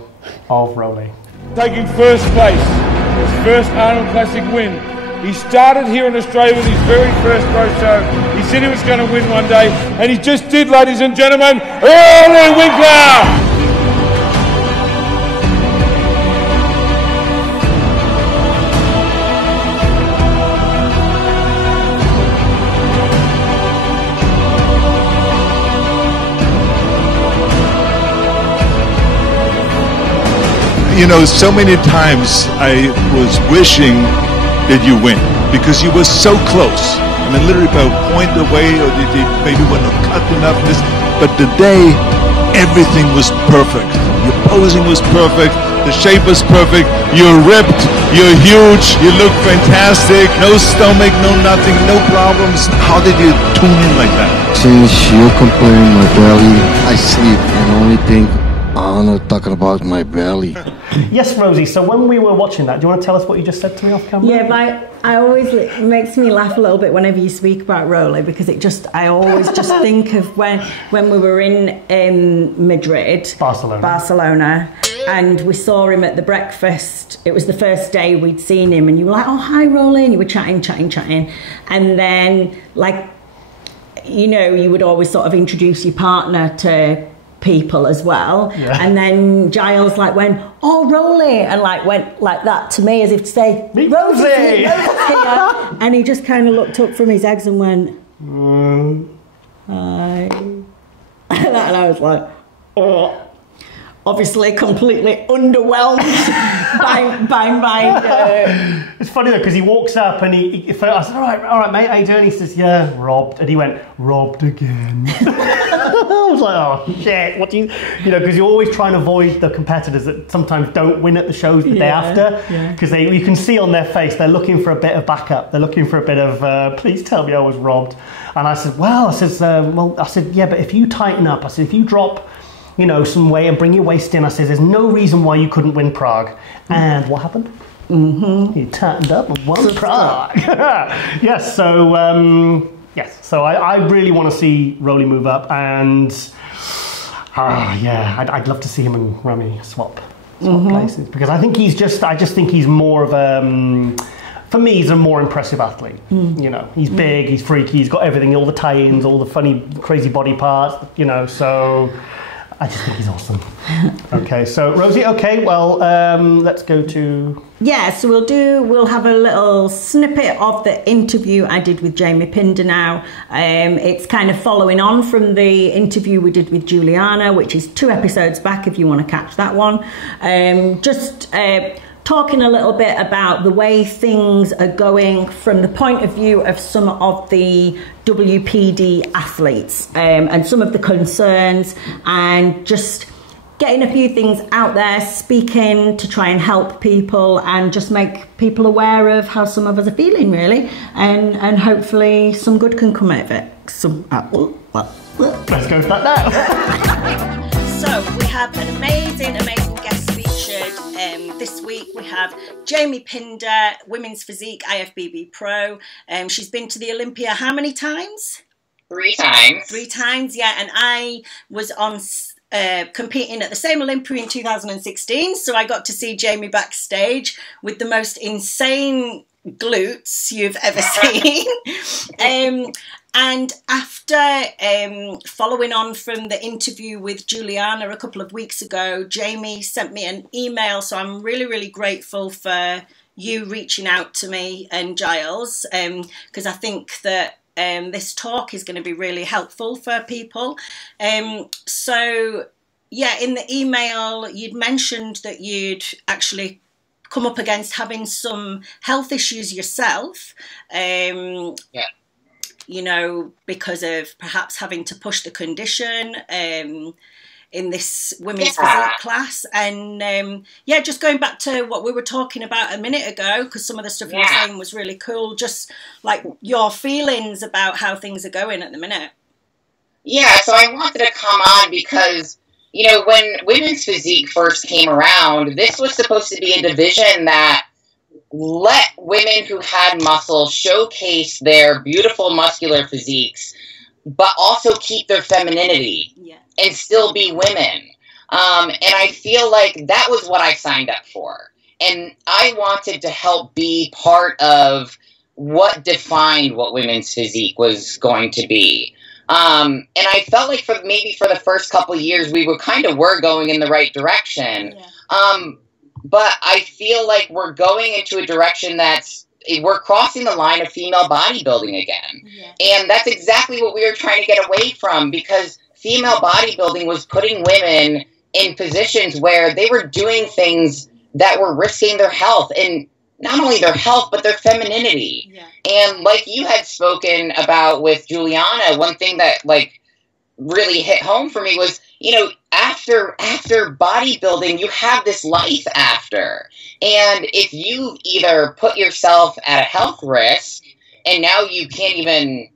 of Roly. Taking first place, his first Arnold Classic win. He started here in Australia with his very first pro show. He said he was going to win one day, and he just did, ladies and gentlemen. Roly Winkler! So many times I was wishing that you win because you were so close. I mean, literally about a point away, or you maybe were not cut enough. But today, everything was perfect. Your posing was perfect. The shape was perfect. You're ripped. You're huge. You look fantastic. No stomach, no nothing, no problems. How did you tune in like that? Since you're comparing my belly, I sleep and only think, I'm not talking about my belly. Yes, Rosie, so when we were watching that, do you want to tell us what you just said to me off camera? Yeah, it makes me laugh a little bit whenever you speak about Roly, because I always just think of when we were in Madrid, Barcelona, and we saw him at the breakfast. It was the first day we'd seen him, and you were like, oh, hi, Roly, and you were chatting, and then, you would always sort of introduce your partner to people as well, and then Giles went, oh, Roly, and went like that to me as if to say, Rosie's here. And he just kind of looked up from his eggs and went, hi. And I was like, oh, obviously completely underwhelmed by It's funny though, because he walks up and I said, all right, mate, how you doing? He says, yeah, robbed. And he went, robbed again. I was like, oh, shit, what do you, because you always try and avoid the competitors that sometimes don't win at the shows the day after, because you can see on their face, they're looking for a bit of backup. They're looking for a bit of, please tell me I was robbed. And I said, yeah, but if you tighten up, I said, if you drop, some weight and bring your waist in, I said, there's no reason why you couldn't win Prague. And what happened? He tightened up and won Prague. Yes, so I really want to see Roly move up, and Yeah, I'd love to see him and Rami swap places, because I just think he's more of a, for me, he's a more impressive athlete. You know, he's big, he's freaky, he's got everything, all the tie-ins, all the funny, crazy body parts, you know, so I just think he's awesome. Okay, so Rosie, okay, well, let's go to... Yeah, so we'll have a little snippet of the interview I did with Jamie Pinder now. It's kind of following on from the interview we did with Juliana, which is 2 episodes back if you want to catch that one. Talking a little bit about the way things are going from the point of view of some of the WPD athletes, and some of the concerns, and just getting a few things out there, speaking to try and help people and just make people aware of how some of us are feeling, really, and hopefully some good can come out of it. Let's go with that now. So we have an amazing guest featured. This week we have Jamie Pinder, Women's Physique IFBB Pro. She's been to the Olympia how many times? 3 times. 3 times, yeah, and I was on... competing at the same Olympia in 2016, so I got to see Jamie backstage with the most insane glutes you've ever seen. And after following on from the interview with Juliana a couple of weeks ago, Jamie sent me an email, so I'm really, really grateful for you reaching out to me and Giles, because I think that this talk is going to be really helpful for people. So, yeah, in the email, you'd mentioned that you'd actually come up against having some health issues yourself. Yeah. You know, because of perhaps having to push the condition in this women's physique class. And yeah, just going back to what we were talking about a minute ago, because some of the stuff you were saying was really cool, just like your feelings about how things are going at the minute. Yeah, so I wanted to come on because, you know, when women's physique first came around, this was supposed to be a division that let women who had muscle showcase their beautiful muscular physiques, but also keep their femininity and still be women. And I feel like that was what I signed up for. And I wanted to help be part of what defined what women's physique was going to be. And I felt like for the first couple of years, we were going in the right direction. But I feel like we're going into a direction we're crossing the line of female bodybuilding again. And that's exactly what we were trying to get away from, because female bodybuilding was putting women in positions where they were doing things that were risking their health, and not only their health, but their femininity. And like you had spoken about with Juliana, one thing that really hit home for me was, you know, after bodybuilding, you have this life after. And if you either put yourself at a health risk and now you can't even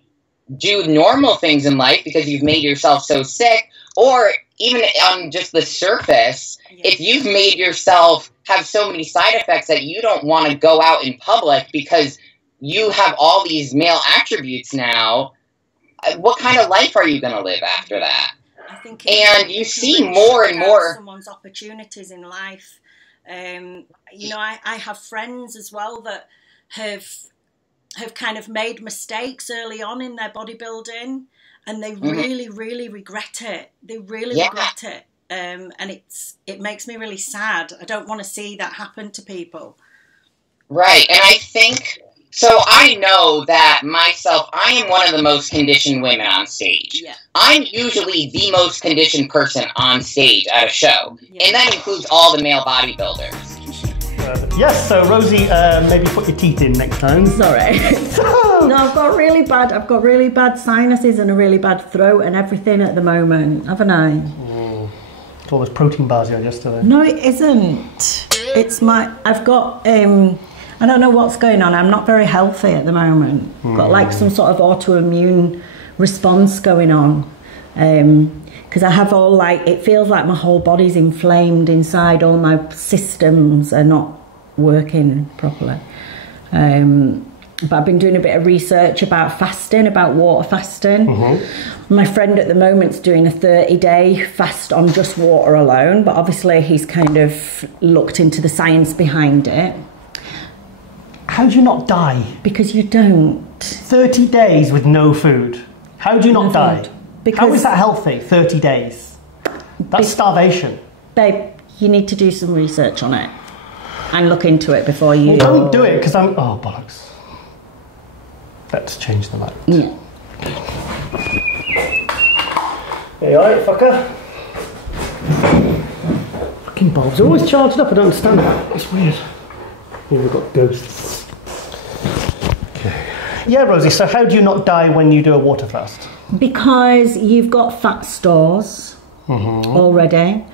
do normal things in life because you've made yourself so sick, or even on just the surface, if you've made yourself have so many side effects that you don't want to go out in public because you have all these male attributes now, what kind of life are you going to live after that? I think and you see more and more someone's opportunities in life. You know, I have friends as well that have kind of made mistakes early on in their bodybuilding, and they really, really regret it. They really regret it. And it makes me really sad. I don't want to see that happen to people. Right. And I think, so I know that myself, I am one of the most conditioned women on stage. I'm usually the most conditioned person on stage at a show. And that includes all the male bodybuilders. Yes, so Rosie, maybe put your teeth in next time. Sorry. No, I've got really bad sinuses and a really bad throat and everything at the moment, haven't I? It's all those protein bars you had yesterday. No, it isn't. I've got, I don't know what's going on. I'm not very healthy at the moment. Got like some sort of autoimmune response going on. Because I have all it feels like my whole body's inflamed inside. All my systems are not working properly. but I've been doing a bit of research about fasting, about water fasting. My friend at the moment's doing a 30-day fast on just water alone, but obviously he's kind of looked into the science behind it. How do you not die? Because you don't. 30 days with no food. How do you not die? Because how is that healthy, 30 days? That's starvation. Babe, you need to do some research on it and look into it before you... Well, don't do it, because I'm... Oh, bollocks. Let's change the light. Yeah. Are you alright, fucker? Fucking bulbs are always charged up, I don't understand that. It's weird. Here we've got ghosts. Okay. Yeah, Rosie, so how do you not die when you do a water fast? Because you've got fat stores already.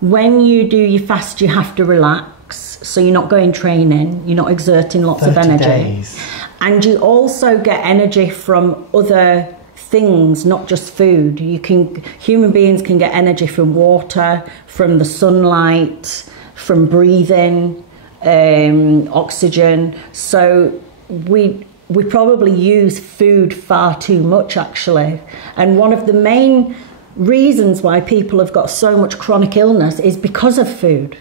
When you do your fast, you have to relax, so you're not going training, you're not exerting lots of energy. Days. And you also get energy from other things, not just food. Human beings can get energy from water, from the sunlight, from breathing, oxygen. So we probably use food far too much, actually. And one of the main reasons why people have got so much chronic illness is because of food,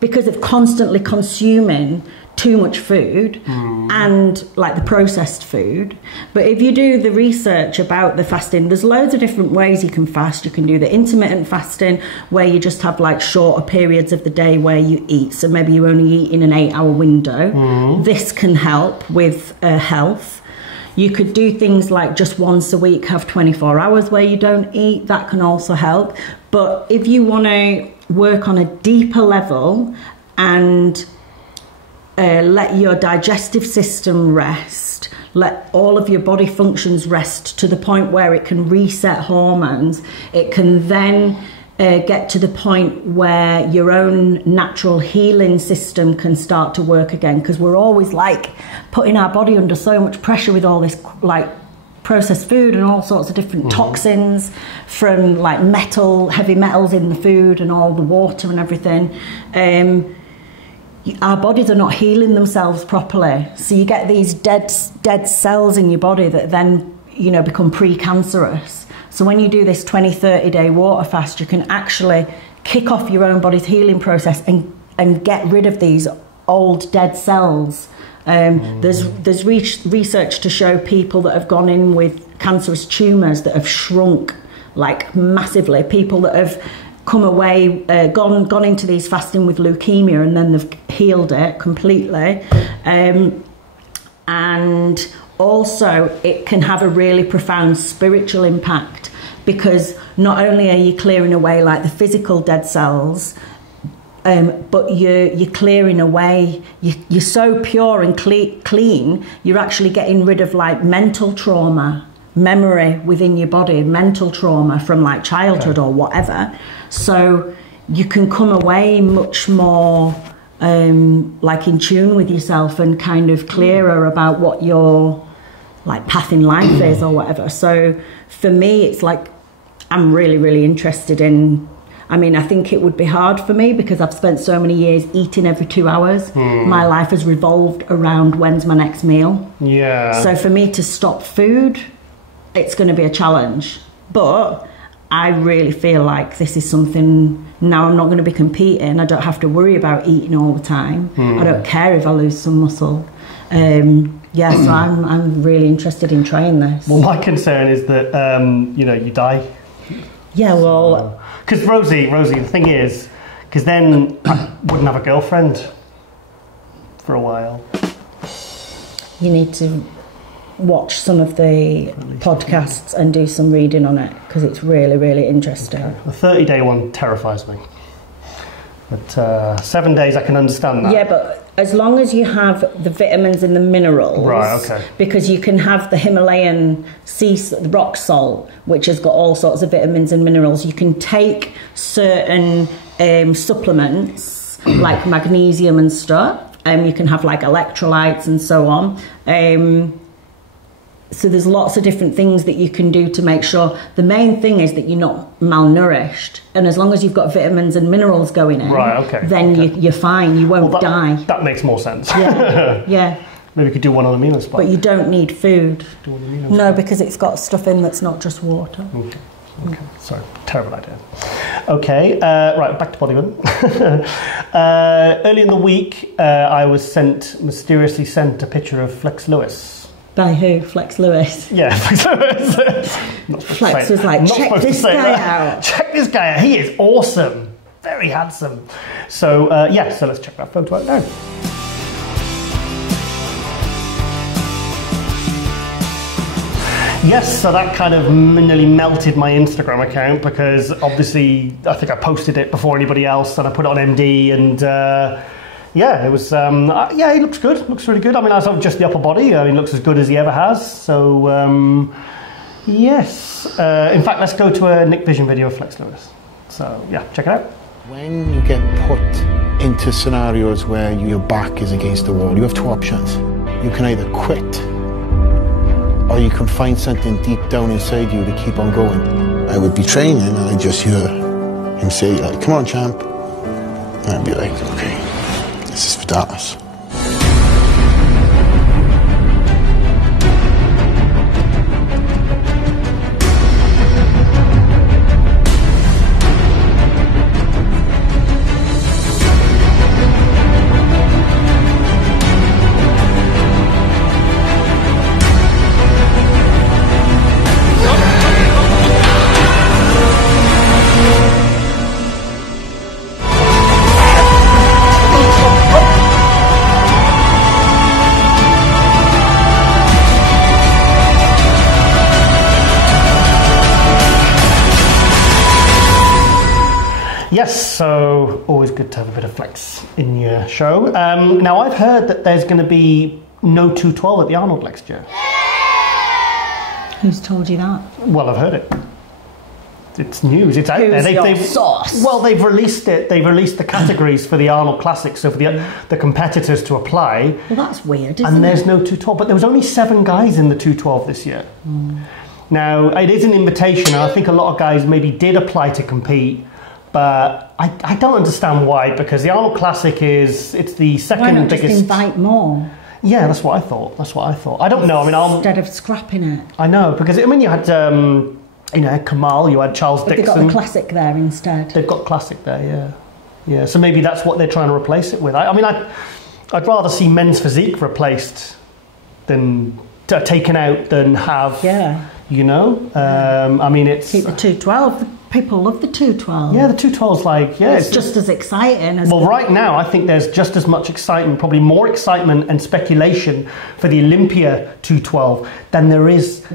because of constantly consuming too much food and like the processed food. But if you do the research about the fasting, there's loads of different ways you can fast. You can do the intermittent fasting, where you just have like shorter periods of the day where you eat, so maybe you only eat in an 8-hour window. This can help with health. You could do things like just once a week have 24 hours where you don't eat. That can also help. But if you want to work on a deeper level and let your digestive system rest, let all of your body functions rest to the point where it can reset hormones, it can then get to the point where your own natural healing system can start to work again, because we're always like putting our body under so much pressure with all this like processed food and all sorts of different toxins from like heavy metals in the food and all the water and everything. Our bodies are not healing themselves properly, so you get these dead cells in your body that then, you know, become precancerous. So when you do this 20-30 day water fast, you can actually kick off your own body's healing process and get rid of these old dead cells. There's research to show people that have gone in with cancerous tumours that have shrunk like massively, people that have come away, gone into these fasting with leukemia, and then they've healed it completely. And also it can have a really profound spiritual impact, because not only are you clearing away like the physical dead cells, but you're clearing away, you're so pure and clean, you're actually getting rid of like mental trauma, memory within your body, mental trauma from like childhood or whatever. So you can come away much more like in tune with yourself and kind of clearer about what your like path in life is or whatever. So for me, it's like I'm really, really interested in, I mean, I think it would be hard for me because I've spent so many years eating every 2 hours. My life has revolved around when's my next meal. Yeah. So for me to stop food, it's going to be a challenge. But I really feel like this is something, now I'm not going to be competing, I don't have to worry about eating all the time. I don't care if I lose some muscle. Yeah, so I'm really interested in trying this. Well, my concern is that, you know, you die. Yeah, well... Because Rosie, the thing is, because then I wouldn't have a girlfriend for a while. You need to watch some of the podcasts and do some reading on it, because it's really, really interesting. The 30-day one terrifies me. But 7 days, I can understand that. Yeah, but as long as you have the vitamins and the minerals, right? Okay. Because you can have the Himalayan rock salt, which has got all sorts of vitamins and minerals. You can take certain supplements like magnesium and stuff. You can have like electrolytes and so on. So there's lots of different things that you can do to make sure. The main thing is that you're not malnourished, and as long as you've got vitamins and minerals going in, right, okay, then you're fine. You won't die. That makes more sense. Yeah, yeah. Maybe we could do one on the meal spot. But you don't need food. Do one on the meal No, spot. because it's got stuff in that's not just water. Okay. Sorry, terrible idea. Okay, right, back to bodybuilding. Early in the week, I was mysteriously sent a picture of Flex Lewis. By who? Flex Lewis? Yeah, Flex Lewis. Flex was like, check this guy out. Check this guy out. He is awesome. Very handsome. So, so let's check that photo out now. Yes, so that kind of nearly melted my Instagram account because obviously I think I posted it before anybody else and I put it on MD and it was, he looks good, looks really good. I mean, that's just the upper body, I mean, looks as good as he ever has. So, yes. In fact, let's go to a Nick Vision video of Flex Lewis. So, yeah, check it out. When you get put into scenarios where your back is against the wall, you have two options. You can either quit or you can find something deep down inside you to keep on going. I would be training and I'd just hear him say, like, come on, champ. And I'd be like, okay, this is for Dallas. Yes, so always good to have a bit of flex in your show. Now I've heard that there's going to be no 212 at the Arnold next year. Who's told you that? Well, I've heard it. It's news. It's out there. They've sauce? Well, they've released it. They've released the categories for the Arnold Classic, so for the competitors to apply. Well, that's weird, isn't and there's it? no 212, but there was only 7 guys in the 212 this year. Now, it is an invitation, and I think a lot of guys maybe did apply to compete, but I don't understand why, because the Arnold Classic it's the second Why not biggest. Just invite more? Yeah, that's what I thought. I don't know. I mean, instead of scrapping it. I know, because I mean, you had Kamal, you had Charles Dixon. They've got the Classic there instead. They've got Classic there, yeah. So maybe that's what they're trying to replace it with. I mean, I'd rather see men's physique replaced than taken out than have. Yeah. You know, I mean, it's keep the 212. People love the 212. Yeah, the 212's like, yeah, it's just as exciting as. Well, right now, I think there's just as much excitement, probably more excitement and speculation for the Olympia 212 than there is for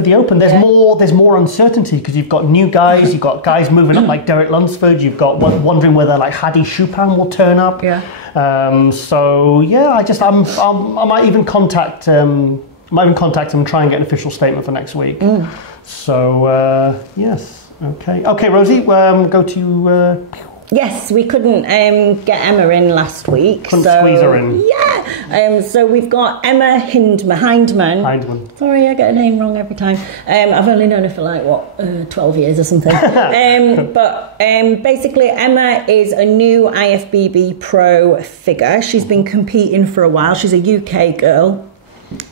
the Open. There's more uncertainty because you've got new guys, you've got guys moving up like Derek Lunsford, you've got wondering whether like Hadi Chupin will turn up. Yeah. So yeah, I might even contact. Might even contact him and try and get an official statement for next week. So yes. Okay, Rosie, go to... Yes, we couldn't get Emma in last week. Couldn't squeeze her in. Yeah. So we've got Emma Hyndman. Sorry, I get her name wrong every time. I've only known her for 12 years or something. But basically, Emma is a new IFBB pro figure. She's been competing for a while. She's a UK girl.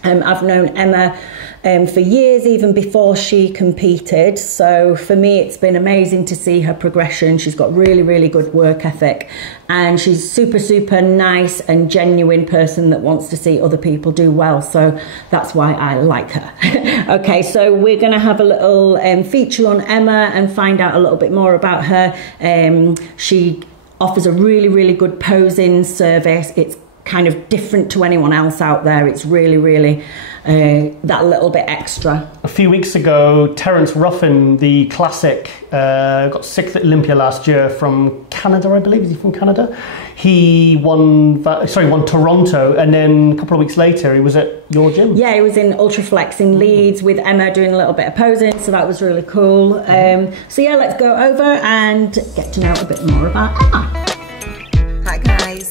I've known Emma for years, even before she competed. So for me, it's been amazing to see her progression. She's got really, really good work ethic, and she's super, super nice and genuine person that wants to see other people do well. So that's why I like her. Okay, so we're going to have a little feature on Emma and find out a little bit more about her. She offers a really, really good posing service. It's kind of different to anyone else out there. It's really, really that little bit extra. A few weeks ago, Terence Ruffin, the classic, got 6th at Olympia last year from Canada, I believe. Is he from Canada? He won Toronto, and then a couple of weeks later, he was at your gym. Yeah, he was in Ultraflex in Leeds with Emma doing a little bit of posing, so that was really cool. So yeah, let's go over and get to know a bit more about Emma. Hi guys.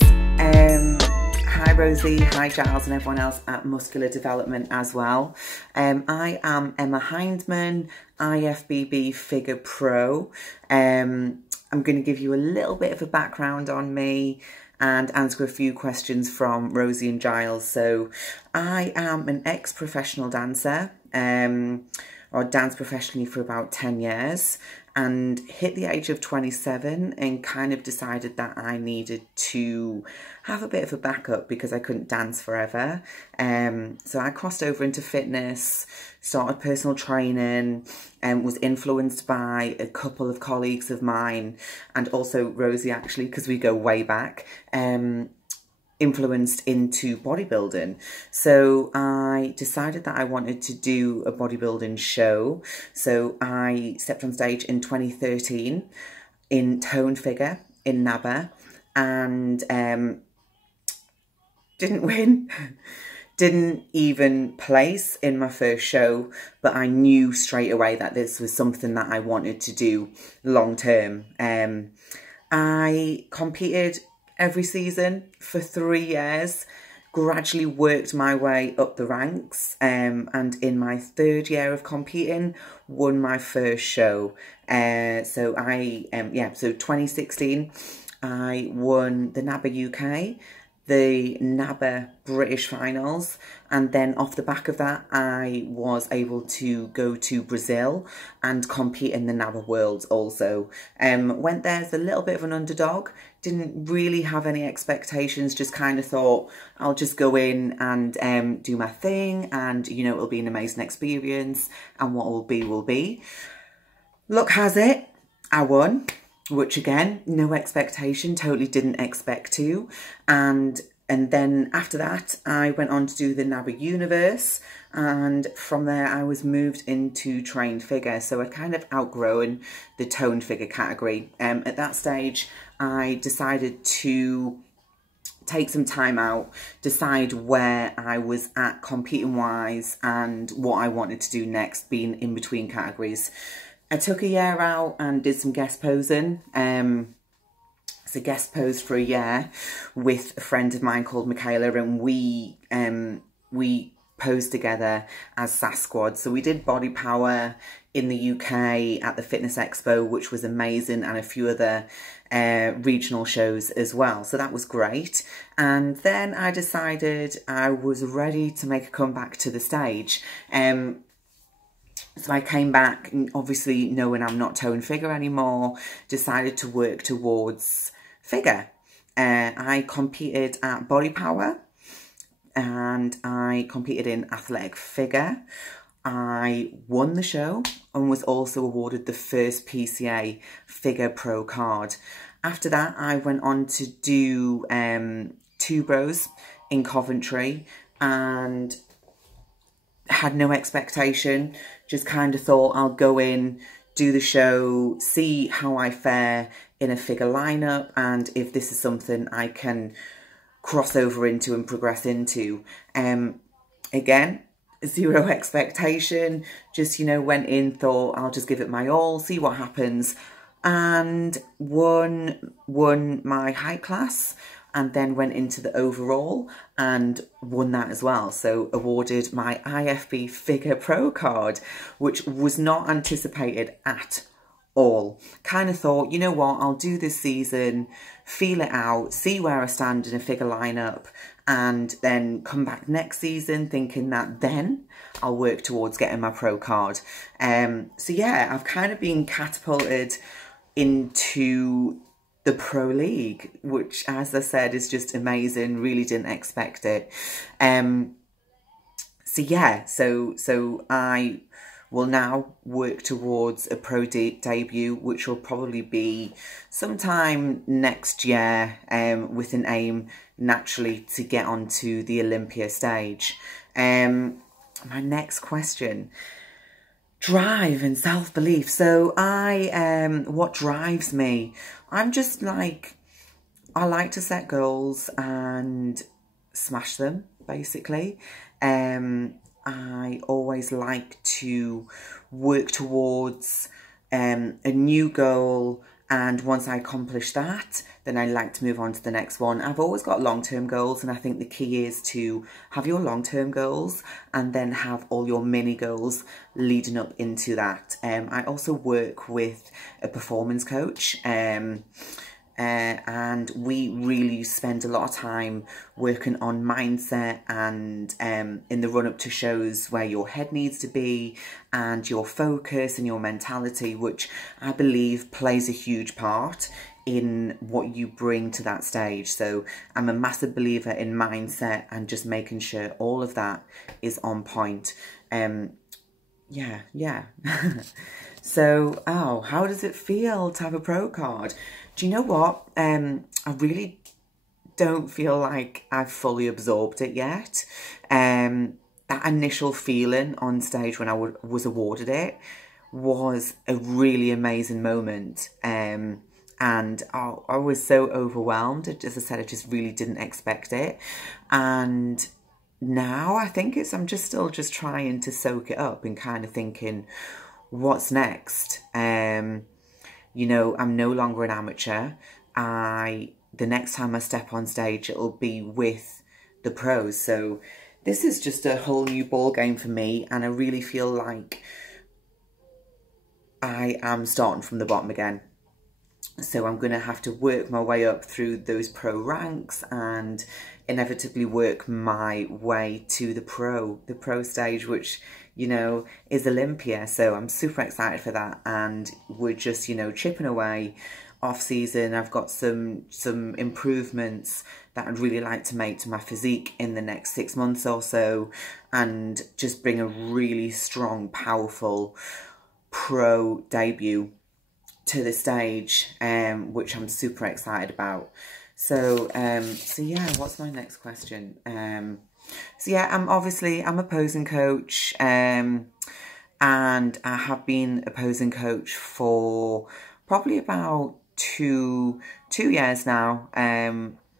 Hi Rosie, hi Giles and everyone else at Muscular Development as well. I am Emma Hyndman, IFBB Figure Pro. I'm going to give you a little bit of a background on me and answer a few questions from Rosie and Giles. So I am an ex-professional dancer, or danced professionally for about 10 years, and hit the age of 27 and kind of decided that I needed to have a bit of a backup because I couldn't dance forever. So I crossed over into fitness, started personal training, and was influenced by a couple of colleagues of mine, and also Rosie actually, because we go way back, influenced into bodybuilding. So I decided that I wanted to do a bodybuilding show. So I stepped on stage in 2013 in toned figure in NABA, and didn't win. Didn't even place in my first show, but I knew straight away that this was something that I wanted to do long term. I competed every season for 3 years, gradually worked my way up the ranks, and in my 3rd year of competing, won my first show. So 2016, I won the NABA UK, the NABA British finals, and then off the back of that I was able to go to Brazil and compete in the NABA Worlds also. Went there as a little bit of an underdog, didn't really have any expectations, just kind of thought I'll just go in and do my thing, and you know, it'll be an amazing experience, and what will be. Luck has it, I won, which again, no expectation, totally didn't expect to. And then after that, I went on to do the NABA Universe, and from there I was moved into trained figure. So I'd kind of outgrown the toned figure category. At that stage, I decided to take some time out, decide where I was at competing wise and what I wanted to do next, being in between categories. I took a year out and did some guest posing. So guest posed for a year with a friend of mine called Michaela, and we posed together as SAS Squad. So we did Body Power in the UK at the Fitness Expo, which was amazing, and a few other regional shows as well. So that was great. And then I decided I was ready to make a comeback to the stage. So I came back, obviously knowing I'm not toned figure anymore, decided to work towards figure. I competed at Body Power, and I competed in athletic figure. I won the show and was also awarded the first PCA Figure Pro card. After that, I went on to do Two Bros in Coventry, and had no expectation, just kind of thought I'll go in, do the show, see how I fare in a figure lineup, and if this is something I can cross over into and progress into. Again, zero expectation, just, you know, went in, thought I'll just give it my all, see what happens, and won my height class, and then went into the overall and won that as well. So awarded my IFB Figure Pro card, which was not anticipated at all. Kind of thought, you know what, I'll do this season, feel it out, see where I stand in a figure lineup, and then come back next season thinking that then I'll work towards getting my pro card. So yeah, I've kind of been catapulted into the Pro League, which, as I said, is just amazing. Really didn't expect it. So yeah, so I will now work towards a pro debut, which will probably be sometime next year, with an aim naturally to get onto the Olympia stage. My next question. Drive and self-belief. So what drives me? I'm just like, I like to set goals and smash them, basically. I always like to work towards a new goal, and once I accomplish that, then I like to move on to the next one. I've always got long-term goals, and I think the key is to have your long-term goals and then have all your mini goals leading up into that. I also work with a performance coach, and we really spend a lot of time working on mindset and in the run-up to shows where your head needs to be and your focus and your mentality, which I believe plays a huge part in what you bring to that stage. So I'm a massive believer in mindset and just making sure all of that is on point. Yeah. So, how does it feel to have a pro card? Do you know what? I really don't feel like I've fully absorbed it yet. That initial feeling on stage when I was awarded it was a really amazing moment. And I was so overwhelmed. As I said, I just really didn't expect it. And now I think I'm still trying to soak it up and kind of thinking, what's next? You know, I'm no longer an amateur. The next time I step on stage, it'll be with the pros. So this is just a whole new ball game for me, and I really feel like I am starting from the bottom again. So I'm going to have to work my way up through those pro ranks and inevitably work my way to the pro stage, which, you know, is Olympia. So I'm super excited for that, and we're just, you know, chipping away off season. I've got some improvements that I'd really like to make to my physique in the next 6 months or so, and just bring a really strong, powerful pro debut to the stage, which I'm super excited about. So yeah, what's my next question? So yeah, I'm a posing coach, and I have been a posing coach for probably about two years now.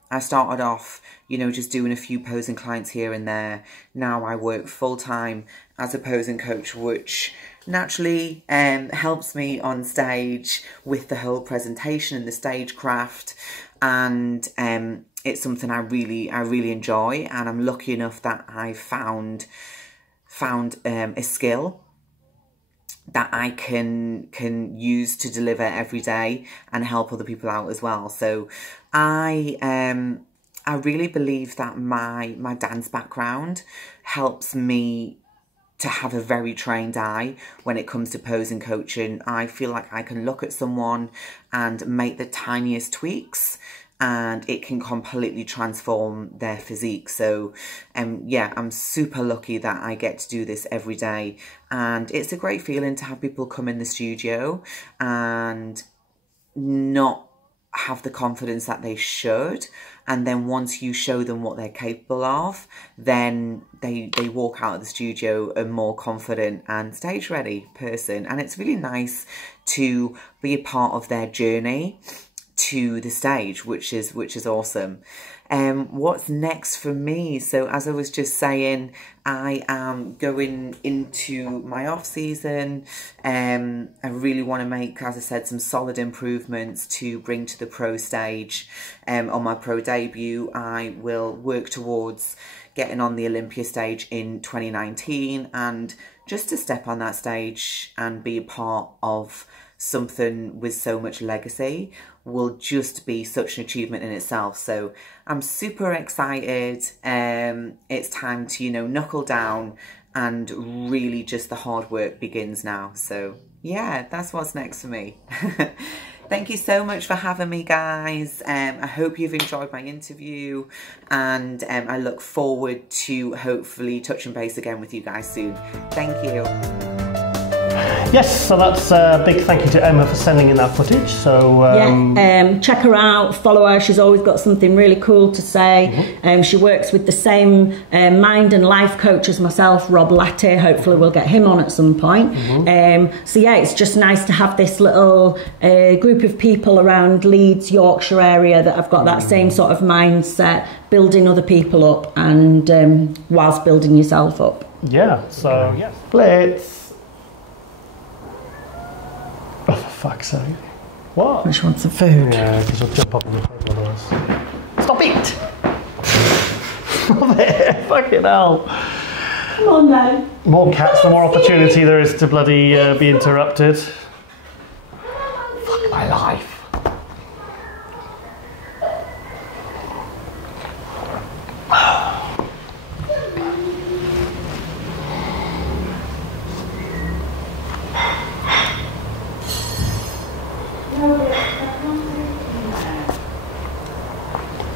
I started off, you know, just doing a few posing clients here and there. Now I work full-time as a posing coach, which naturally helps me on stage with the whole presentation and the stagecraft, and it's something I really enjoy, and I'm lucky enough that I found a skill that I can use to deliver every day and help other people out as well. So I really believe that my dance background helps me to have a very trained eye when it comes to posing coaching. I feel like I can look at someone and make the tiniest tweaks, and it can completely transform their physique. So yeah, I'm super lucky that I get to do this every day, and it's a great feeling to have people come in the studio and not have the confidence that they should, and then once you show them what they're capable of, then they walk out of the studio a more confident and stage ready person. And it's really nice to be a part of their journey to the stage, which is awesome. What's next for me? So as I was just saying, I am going into my off season. I really want to make, as I said, some solid improvements to bring to the pro stage. On my pro debut, I will work towards getting on the Olympia stage in 2019, and just to step on that stage and be a part of something with so much legacy will just be such an achievement in itself. So I'm super excited. It's time to, you know, knuckle down, and really just the hard work begins now. So yeah, that's what's next for me. Thank you so much for having me, guys. I hope you've enjoyed my interview, and I look forward to hopefully touching base again with you guys soon. Thank you. Yes, so that's a big thank you to Emma for sending in that footage. So check her out, follow her. She's always got something really cool to say. She works with the same mind and life coach as myself, Rob Latte. Hopefully we'll get him on at some point. So yeah, it's just nice to have this little group of people around Leeds, Yorkshire area that have got that same sort of mindset, building other people up, and whilst building yourself up. Yeah, so yeah, splits. Oh, for fuck's sake. What? Which wants some food? Yeah, because we'll jump up on the table otherwise. Stop it! Stop it! Fucking hell. Come on then. More cats, the more opportunity there is to bloody be interrupted. Fuck my life.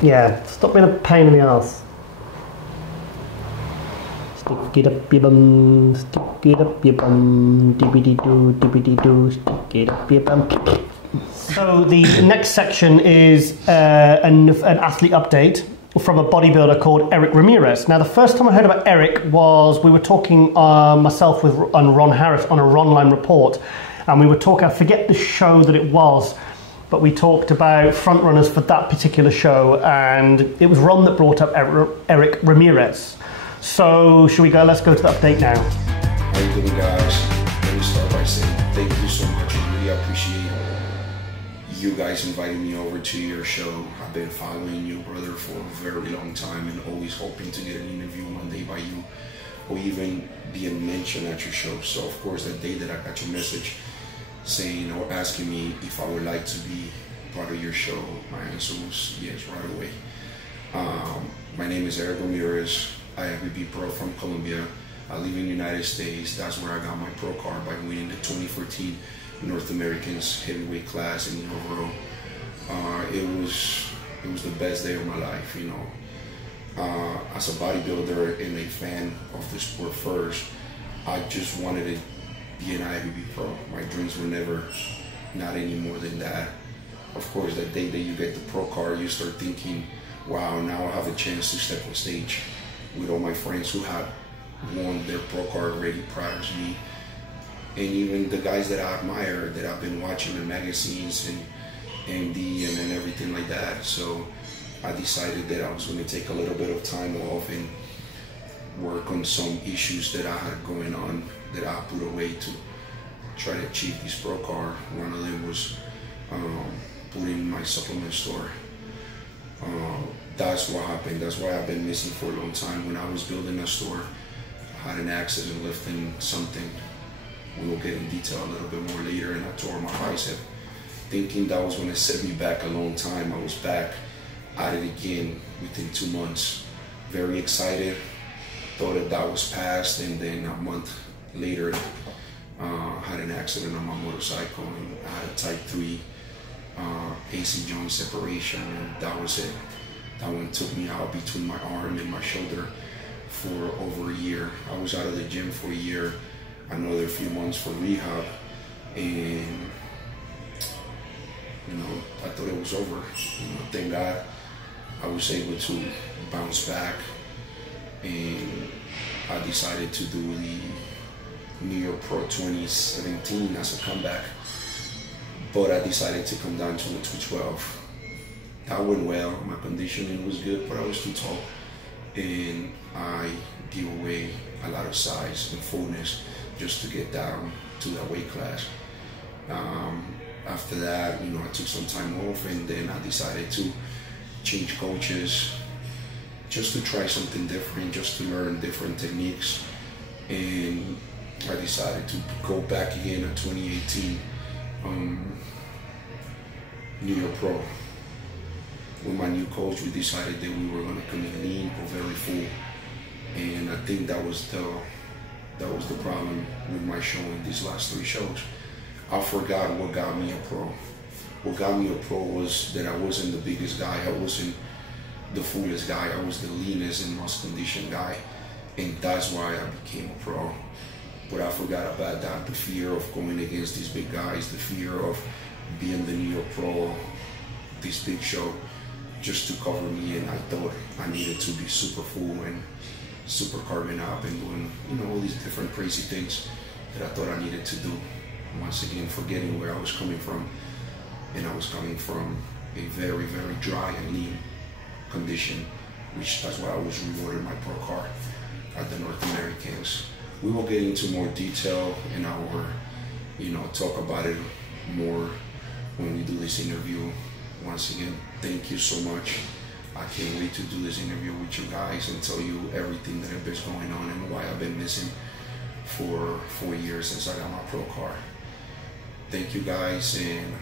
Yeah, stop being a pain in the ass. Stick it up your bum, stick it up your bum, dibbity-doo, dibbity-doo, stick it up your bum. So the next section is an athlete update from a bodybuilder called Erick Ramirez. Now, the first time I heard about Erick was we were talking myself and Ron Harris on a Ronline report, and we were talking, I forget the show that it was, but we talked about front runners for that particular show, and it was Ron that brought up Erick Ramirez. So should we go? Let's go to the update now. How you doing, guys? Let me start by saying thank you so much. I really appreciate you guys inviting me over to your show. I've been following you, brother, for a very long time and always hoping to get an interview one day by you or even be a mention at your show. So of course, that day that I got your message saying or asking me if I would like to be part of your show, my answer was yes right away. My name is Erick Ramirez. I have a B Pro from Colombia. I live in the United States. That's where I got my pro card by winning the 2014 North Americans heavyweight class in the overall. It was the best day of my life, you know. As a bodybuilder and a fan of the sport first, I just wanted to be an IFBB pro. My dreams were never not any more than that. Of course, that day that you get the pro card, you start thinking, wow, now I have a chance to step on stage with all my friends who have won their pro card already prior to me. And even the guys that I admire, that I've been watching in magazines and MD and everything like that. So I decided that I was going to take a little bit of time off and work on some issues that I had going on that I put away to try to achieve this pro card. One of them was putting my supplement store. That's what happened. That's why I've been missing for a long time. When I was building a store, I had an accident lifting something. We will get in detail a little bit more later, and I tore my bicep. Thinking that was going to set me back a long time, I was back at it again within 2 months. Very excited, thought that was past, and then a month later, had an accident on my motorcycle, and I had a type 3 AC joint separation, and that was it. That one took me out between my arm and my shoulder for over a year. I was out of the gym for a year, another few months for rehab, and you know, I thought it was over. You know, thank God I was able to bounce back, and I decided to do the New York Pro 2017 as a comeback, but I decided to come down to the 212. That went well. My conditioning was good, but I was too tall, and I gave away a lot of size and fullness just to get down to that weight class. After that, you know, I took some time off, and then I decided to change coaches just to try something different, just to learn different techniques. And I decided to go back again in 2018, New York Pro. With my new coach, we decided that we were going to come in lean or very full, and I think that was the problem with my show in these last 3 shows. I forgot what got me a pro. What got me a pro was that I wasn't the biggest guy, I wasn't the fullest guy, I was the leanest and most conditioned guy, and that's why I became a pro. But I forgot about that, the fear of going against these big guys, the fear of being the New York Pro, this big show, just to cover me, and I thought I needed to be super full and super carving up and doing, you know, all these different crazy things that I thought I needed to do. Once again, forgetting where I was coming from, and I was coming from a very, very dry and lean condition, which that's why I was rewarded my pro card at the North Americans. We will get into more detail in our, you know, talk about it more when we do this interview. Once again, thank you so much. I can't wait to do this interview with you guys and tell you everything that has been going on and why I've been missing for 4 years since I got my pro card. Thank you guys, and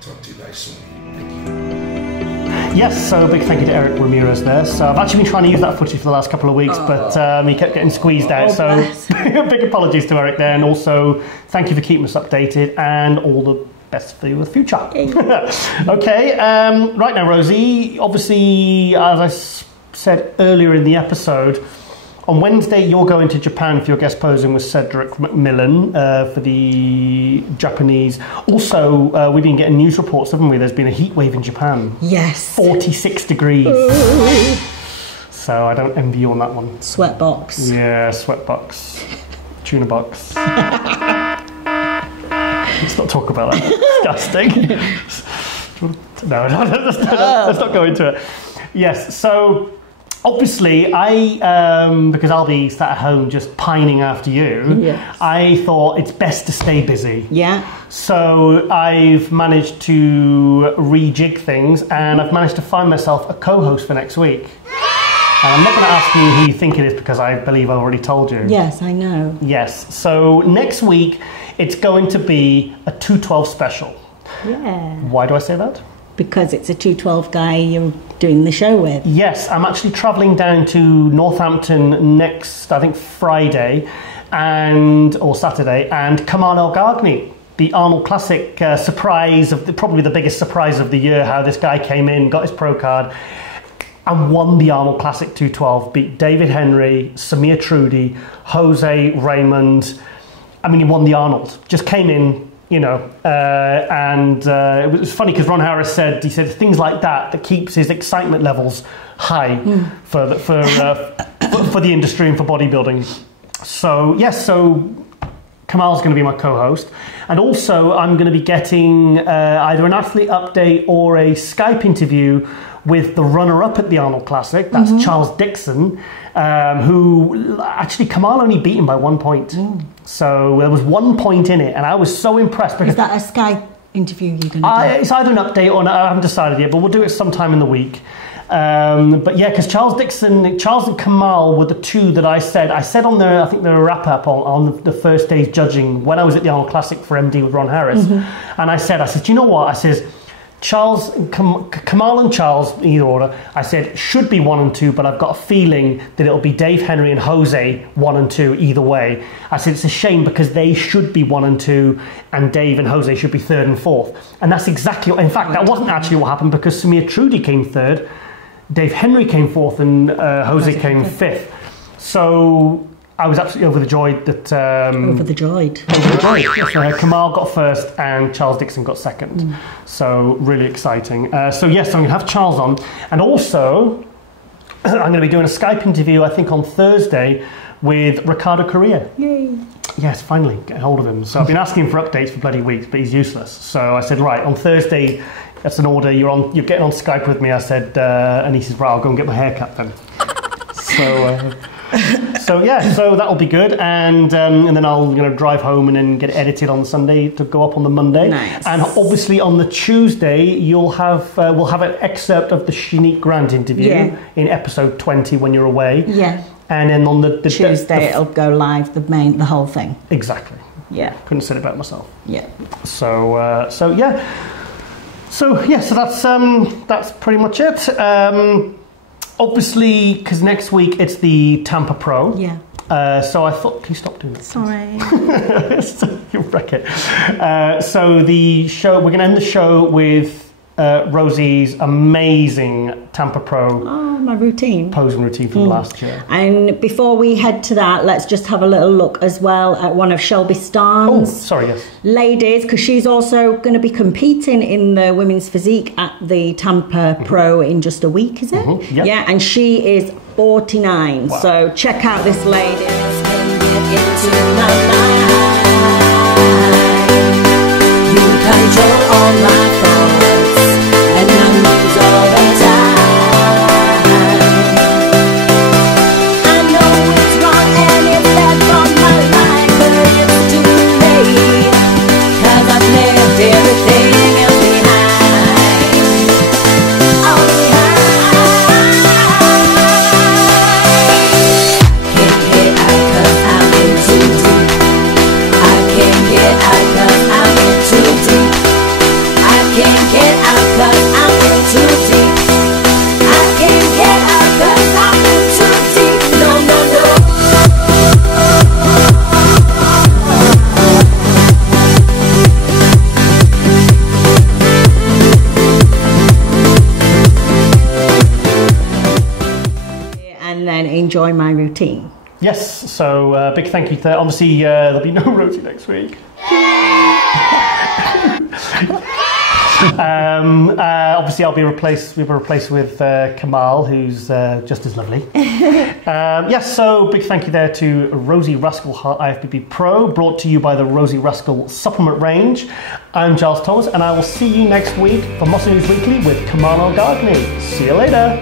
talk to you guys soon. Thank you. Yes, so a big thank you to Erick Ramirez there. So I've actually been trying to use that footage for the last couple of weeks, but he kept getting squeezed out. So big apologies to Erick there, and also thank you for keeping us updated and all the best for your future. Okay, right now, Rosie, obviously, as I said earlier in the episode, on Wednesday you're going to Japan for your guest posing with Cedric McMillan for the Japanese. Also, we've been getting news reports, haven't we? There's been a heat wave in Japan. Yes. 46 degrees. So I don't envy you on that one. Sweatbox. Yeah, sweatbox. Tuna box. Let's not talk about that. Disgusting. No, let's not go into it. Yes, so obviously because I'll be sat at home just pining after you, yes. I thought it's best to stay busy. Yeah. So I've managed to rejig things, and I've managed to find myself a co-host for next week. And I'm not going to ask you who you think it is because I believe I've already told you. Yes, I know. Yes. So next week, it's going to be a 212 special. Yeah. Why do I say that? Because it's a 212 guy you're doing the show with. Yes, I'm actually travelling down to Northampton next, I think, Friday or Saturday, and Kamal El-Gargni, the Arnold Classic surprise, probably the biggest surprise of the year, how this guy came in, got his pro card, and won the Arnold Classic 212, beat David Henry, Samir Trudy, Jose Raymond. I mean, he won the Arnold. Just came in, and it was funny because Ron Harris said things like that keeps his excitement levels high for the industry and for bodybuilding. So yes, so Kamal's going to be my co-host, and also I'm going to be getting either an athlete update or a Skype interview with the runner-up at the Arnold Classic. That's Charles Dixon, who actually Kamal only beat him by 1 point. So there was 1 point in it, and I was so impressed. Because is that a Skype interview you're going to do? It's either an update or I haven't decided yet, but we'll do it sometime in the week. But yeah, because Charles and Kamal were the two that I said on I think the wrap-up on the first day's judging when I was at the Arnold Classic for MD with Ron Harris. And I said, do you know what? I says, Kamal and Charles, either order, I said should be 1 and 2, but I've got a feeling that it'll be Dave Henry and Jose 1 and 2 either way. I said it's a shame because they should be 1 and 2, and Dave and Jose should be 3rd and 4th. And that's exactly in fact, that wasn't actually what happened because Samir Trudy came 3rd, Dave Henry came 4th, and Jose came 5th. So I was absolutely overjoyed that... Overjoyed. Kamal got 1st and Charles Dixon got 2nd. So really exciting. So yes, I'm going to have Charles on. And also, I'm going to be doing a Skype interview, I think, on Thursday with Ricardo Correa. Yay. Yes, finally, get hold of him. So I've been asking for updates for bloody weeks, but he's useless. So I said, right, on Thursday, that's an order. You're getting on Skype with me. I said, and he says, right, I'll go and get my hair cut then. So yeah, so that'll be good, and then I'll drive home and then get it edited on Sunday to go up on the Monday. Nice. And obviously on the Tuesday we'll have an excerpt of the Shanique Grant interview in episode 20 when you're away. Yeah. And then on the Tuesday it'll go live, the whole thing. Exactly. Yeah. Couldn't say it about myself. Yeah. So that's pretty much it. Obviously, because next week it's the Tampa Pro. Yeah. So I thought, can you stop doing that? Sorry. You wreck it. So the show, we're going to end the show with Rosie's amazing Tampa Pro. Oh, my routine. Posing routine from last year. And before we head to that, let's just have a little look as well at one of Shelby Starnes' ladies, because she's also going to be competing in the women's physique at the Tampa Pro in just a week, is it? Yep. Yeah, and she is 49. Wow. So check out this lady. You control all my thoughts, and I lose all the time. I know it's wrong and it's bad for my life, but it's too late, 'cause I've left everything else behind. Oh, can't get out 'cause I'm in too deep. I can't get out 'cause I'm in too deep. I then enjoy my routine. Yes, so big thank you to that. Obviously, there'll be no Rosie next week. Obviously, we'll be replaced with Kamal, who's just as lovely. Yes, so big thank you there to Rosie Ruskell, IFBB Pro, brought to you by the Rosie Ruskell Supplement Range. I'm Giles Thomas, and I will see you next week for Muscle News Weekly with Kamal El-Gardni. See you later.